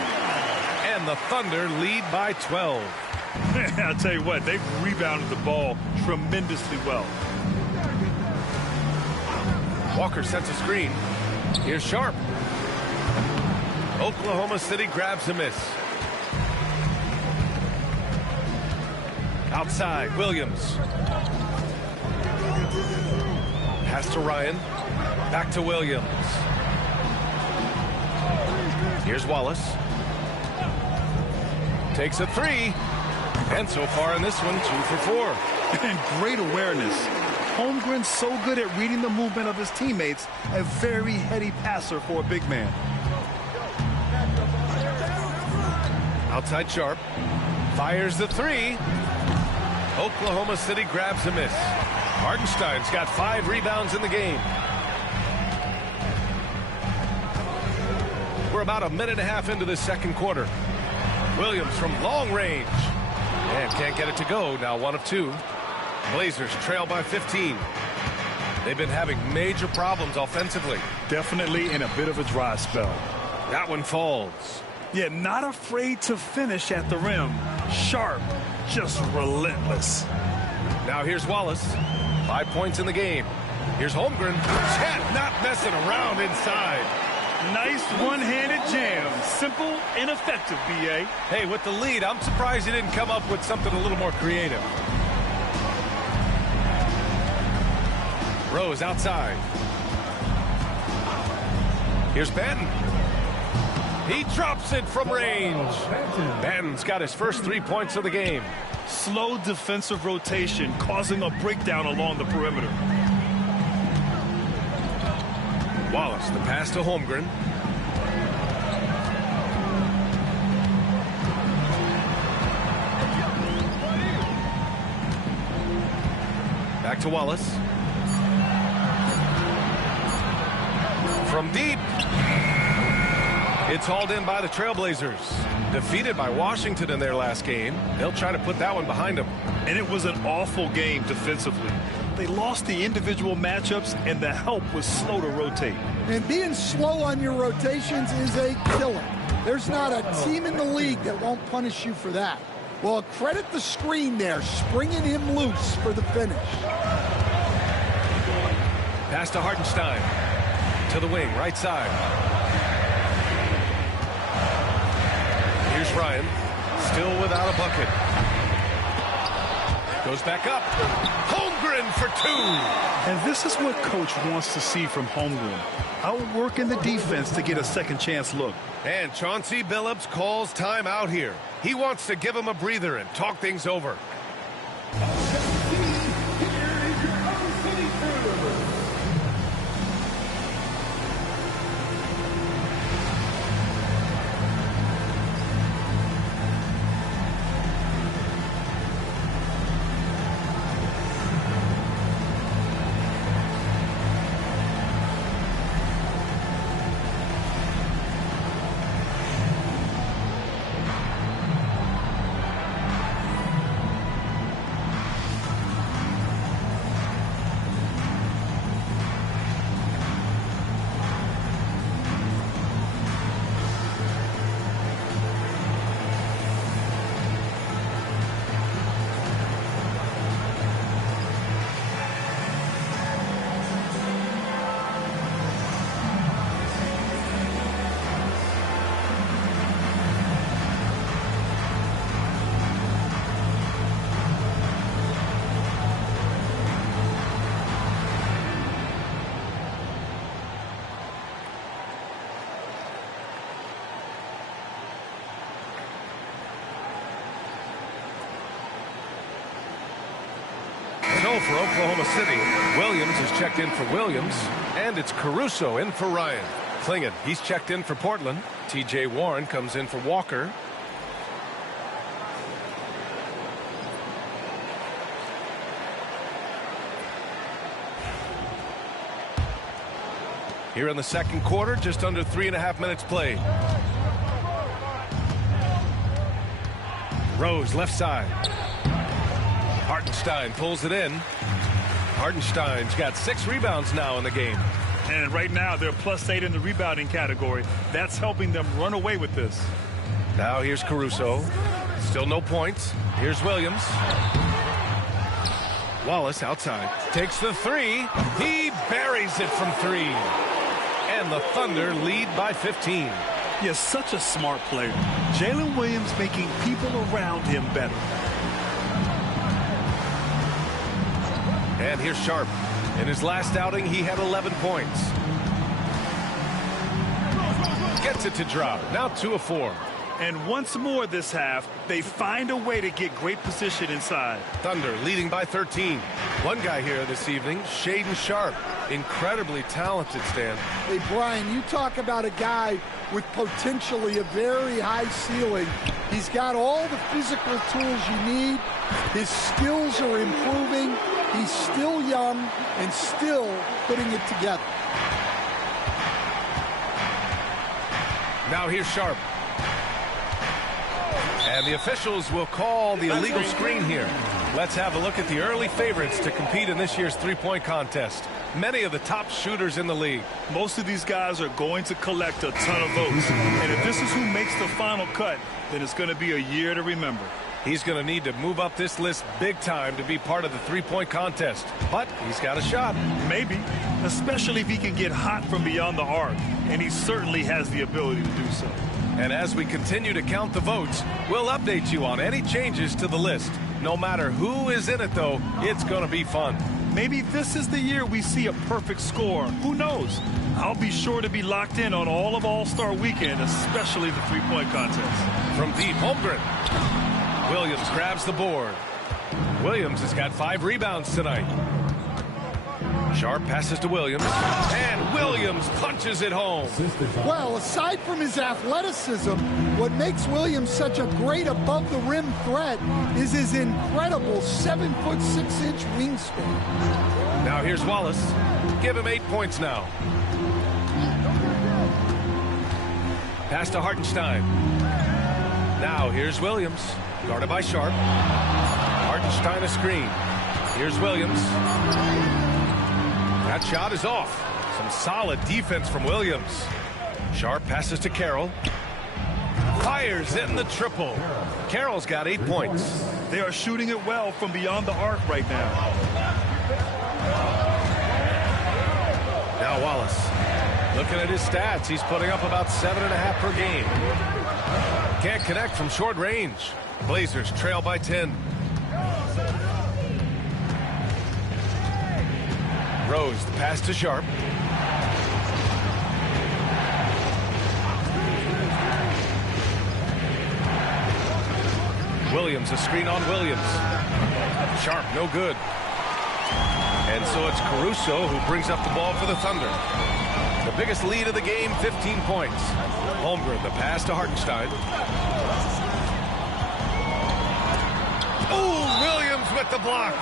And the Thunder lead by 12. I'll tell you what, they've rebounded the ball tremendously well. Walker sets a screen. Here's Sharpe. Oklahoma City grabs a miss. Outside, Williams. Pass to Ryan. Back to Williams. Here's Wallace. Takes a three. And so far in this one, 2 for 4. And great awareness. Holmgren's so good at reading the movement of his teammates. A very heady passer for a big man. Outside Sharpe. Fires the three. Oklahoma City grabs a miss. Hartenstein's got 5 rebounds in the game. We're about a minute and a half into the second quarter. Williams from long range. And can't get it to go. Now 1 of 2. Blazers trail by 15. They've been having major problems offensively. Definitely in a bit of a dry spell. That one falls. Yeah, not afraid to finish at the rim. Sharpe, just relentless. Now here's Wallace. 5 points in the game. Here's Holmgren. Chet not messing around inside. Nice one-handed jam. Simple and effective, B.A. Hey, with the lead, I'm surprised he didn't come up with something a little more creative. Rose outside. Here's Banton. He drops it from range. Banton's got his first 3 points of the game. Slow defensive rotation causing a breakdown along the perimeter. Wallace, the pass to Holmgren. Back to Wallace. From deep. It's hauled in by the Trailblazers. Defeated by Washington in their last game. They'll try to put that one behind them. And it was an awful game defensively. They lost the individual matchups, and the help was slow to rotate. And being slow on your rotations is a killer. There's not a team in the league that won't punish you for that. Well, credit the screen there, springing him loose for the finish. Pass to Hartenstein. To the wing, right side. Here's Ryan. Still without a bucket. Goes back up. Holmgren for 2. And this is what Coach wants to see from Holmgren. Outworking the defense to get a second chance look. And Chauncey Billups calls time out here. He wants to give him a breather and talk things over. So for Oklahoma City, Williams is checked in for Williams, and it's Caruso in for Ryan. Klingon, he's checked in for Portland. T.J. Warren comes in for Walker. Here in the second quarter, just under 3.5 minutes played. Rose, left side. Hartenstein pulls it in. Hartenstein's got 6 rebounds now in the game. And right now, they're +8 in the rebounding category. That's helping them run away with this. Now here's Caruso. Still no points. Here's Williams. Wallace outside. Takes the 3. He buries it from 3. And the Thunder lead by 15. He is such a smart player. Jalen Williams making people around him better. And here's Sharp. In his last outing, he had 11 points. Gets it to drop. Now 2 of 4. And once more this half, they find a way to get great position inside. Thunder leading by 13. One guy here this evening, Shaedon Sharp. Incredibly talented, Stan. Hey, Brian, you talk about a guy with potentially a very high ceiling. He's got all the physical tools you need. His skills are improving. He's still young and still putting it together. Now here's Sharp. And the officials will call the illegal screen here. Let's have a look at the early favorites to compete in this year's three-point contest. Many of the top shooters in the league. Most of these guys are going to collect a ton of votes. And if this is who makes the final cut, then it's going to be a year to remember. He's going to need to move up this list big time to be part of the three-point contest. But he's got a shot. Maybe, especially if he can get hot from beyond the arc. And he certainly has the ability to do so. And as we continue to count the votes, we'll update you on any changes to the list. No matter who is in it, though, it's going to be fun. Maybe this is the year we see a perfect score. Who knows? I'll be sure to be locked in on all of All-Star Weekend, especially the three-point contest. From deep, Holmgren. Williams grabs the board. Williams has got 5 rebounds tonight. Sharp passes to Williams, and Williams punches it home. Well, aside from his athleticism, what makes Williams such a great above-the-rim threat is his incredible 7'6" wingspan. Now here's Wallace. Give him 8 points now. Pass to Hartenstein. Now here's Williams, guarded by Sharp. Hartenstein a screen. Here's Williams. That shot is off. Some solid defense from Williams. Sharp passes to Carroll. Fires in the triple. Carroll's got 8 points. They are shooting it well from beyond the arc right now. Now Wallace. Looking at his stats, he's putting up about 7.5 per game. Can't connect from short range. Blazers trail by 10. Rose, the pass to Sharp. Williams, a screen on Williams. Sharp, no good. And so it's Caruso who brings up the ball for the Thunder. The biggest lead of the game, 15 points. Holmgren, the pass to Hartenstein. Oh, Williams with the block.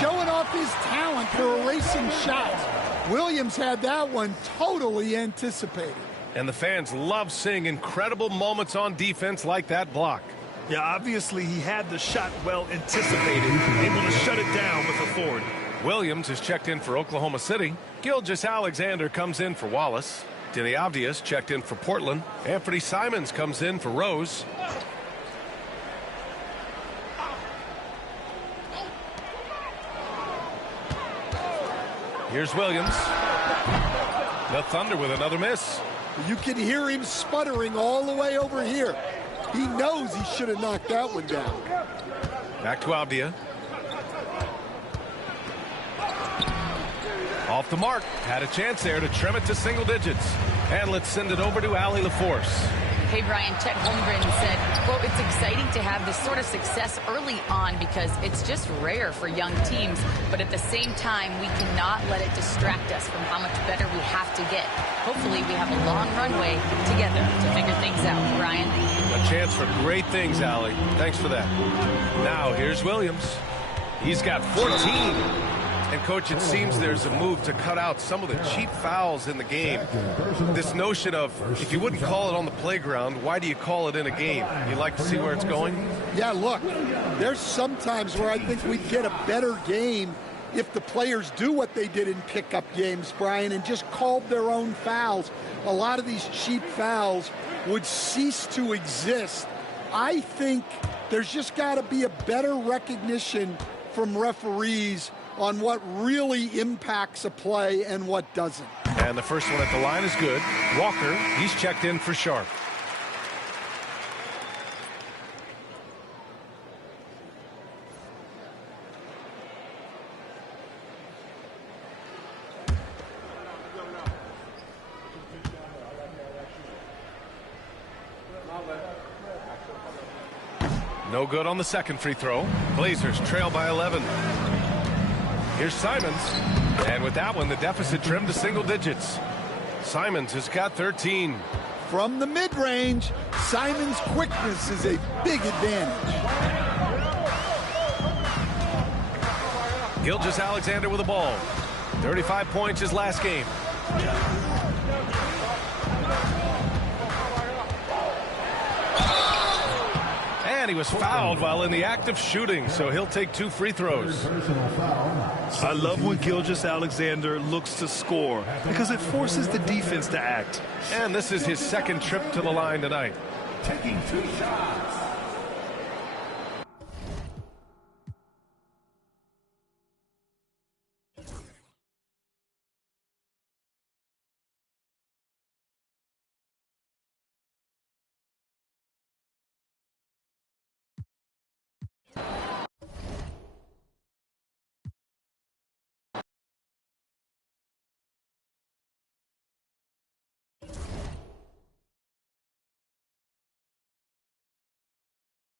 Showing off his talent for erasing shots. Williams had that one totally anticipated. And the fans love seeing incredible moments on defense like that block. Yeah, obviously he had the shot well anticipated, able to shut it down with authority. Williams is checked in for Oklahoma City. Gilgeous-Alexander comes in for Wallace. Denny Avdia's checked in for Portland. Anthony Simons comes in for Rose. Here's Williams. The Thunder with another miss. You can hear him sputtering all the way over here. He knows he should have knocked that one down. Back to Avdia. Off the mark. Had a chance there to trim it to single digits. And let's send it over to Allie LaForce. Hey, Brian, Chet Holmgren said, quote, it's exciting to have this sort of success early on because it's just rare for young teams. But at the same time, we cannot let it distract us from how much better we have to get. Hopefully, we have a long runway together to figure things out. Brian? A chance for great things, Allie. Thanks for that. Now, here's Williams. He's got 14. And, Coach, it seems there's a move to cut out some of the cheap fouls in the game. This notion of, if you wouldn't call it on the playground, why do you call it in a game? You like to see where it's going? Yeah, look, there's some times where I think we'd get a better game if the players do what they did in pickup games, Brian, and just called their own fouls. A lot of these cheap fouls would cease to exist. I think there's just got to be a better recognition from referees on what really impacts a play and what doesn't. And the first one at the line is good. Walker, he's checked in for Sharp. No good on the second free throw. Blazers trail by 11. Here's Simons. And with that one, the deficit trimmed to single digits. Simons has got 13. From the mid-range, Simons' quickness is a big advantage. Gilgeous-Alexander with the ball. 35 points his last game. And he was fouled while in the act of shooting, so he'll take 2 free throws. I love when Gilgeous-Alexander looks to score because it forces the defense to act. And this is his second trip to the line tonight. Taking 2 shots.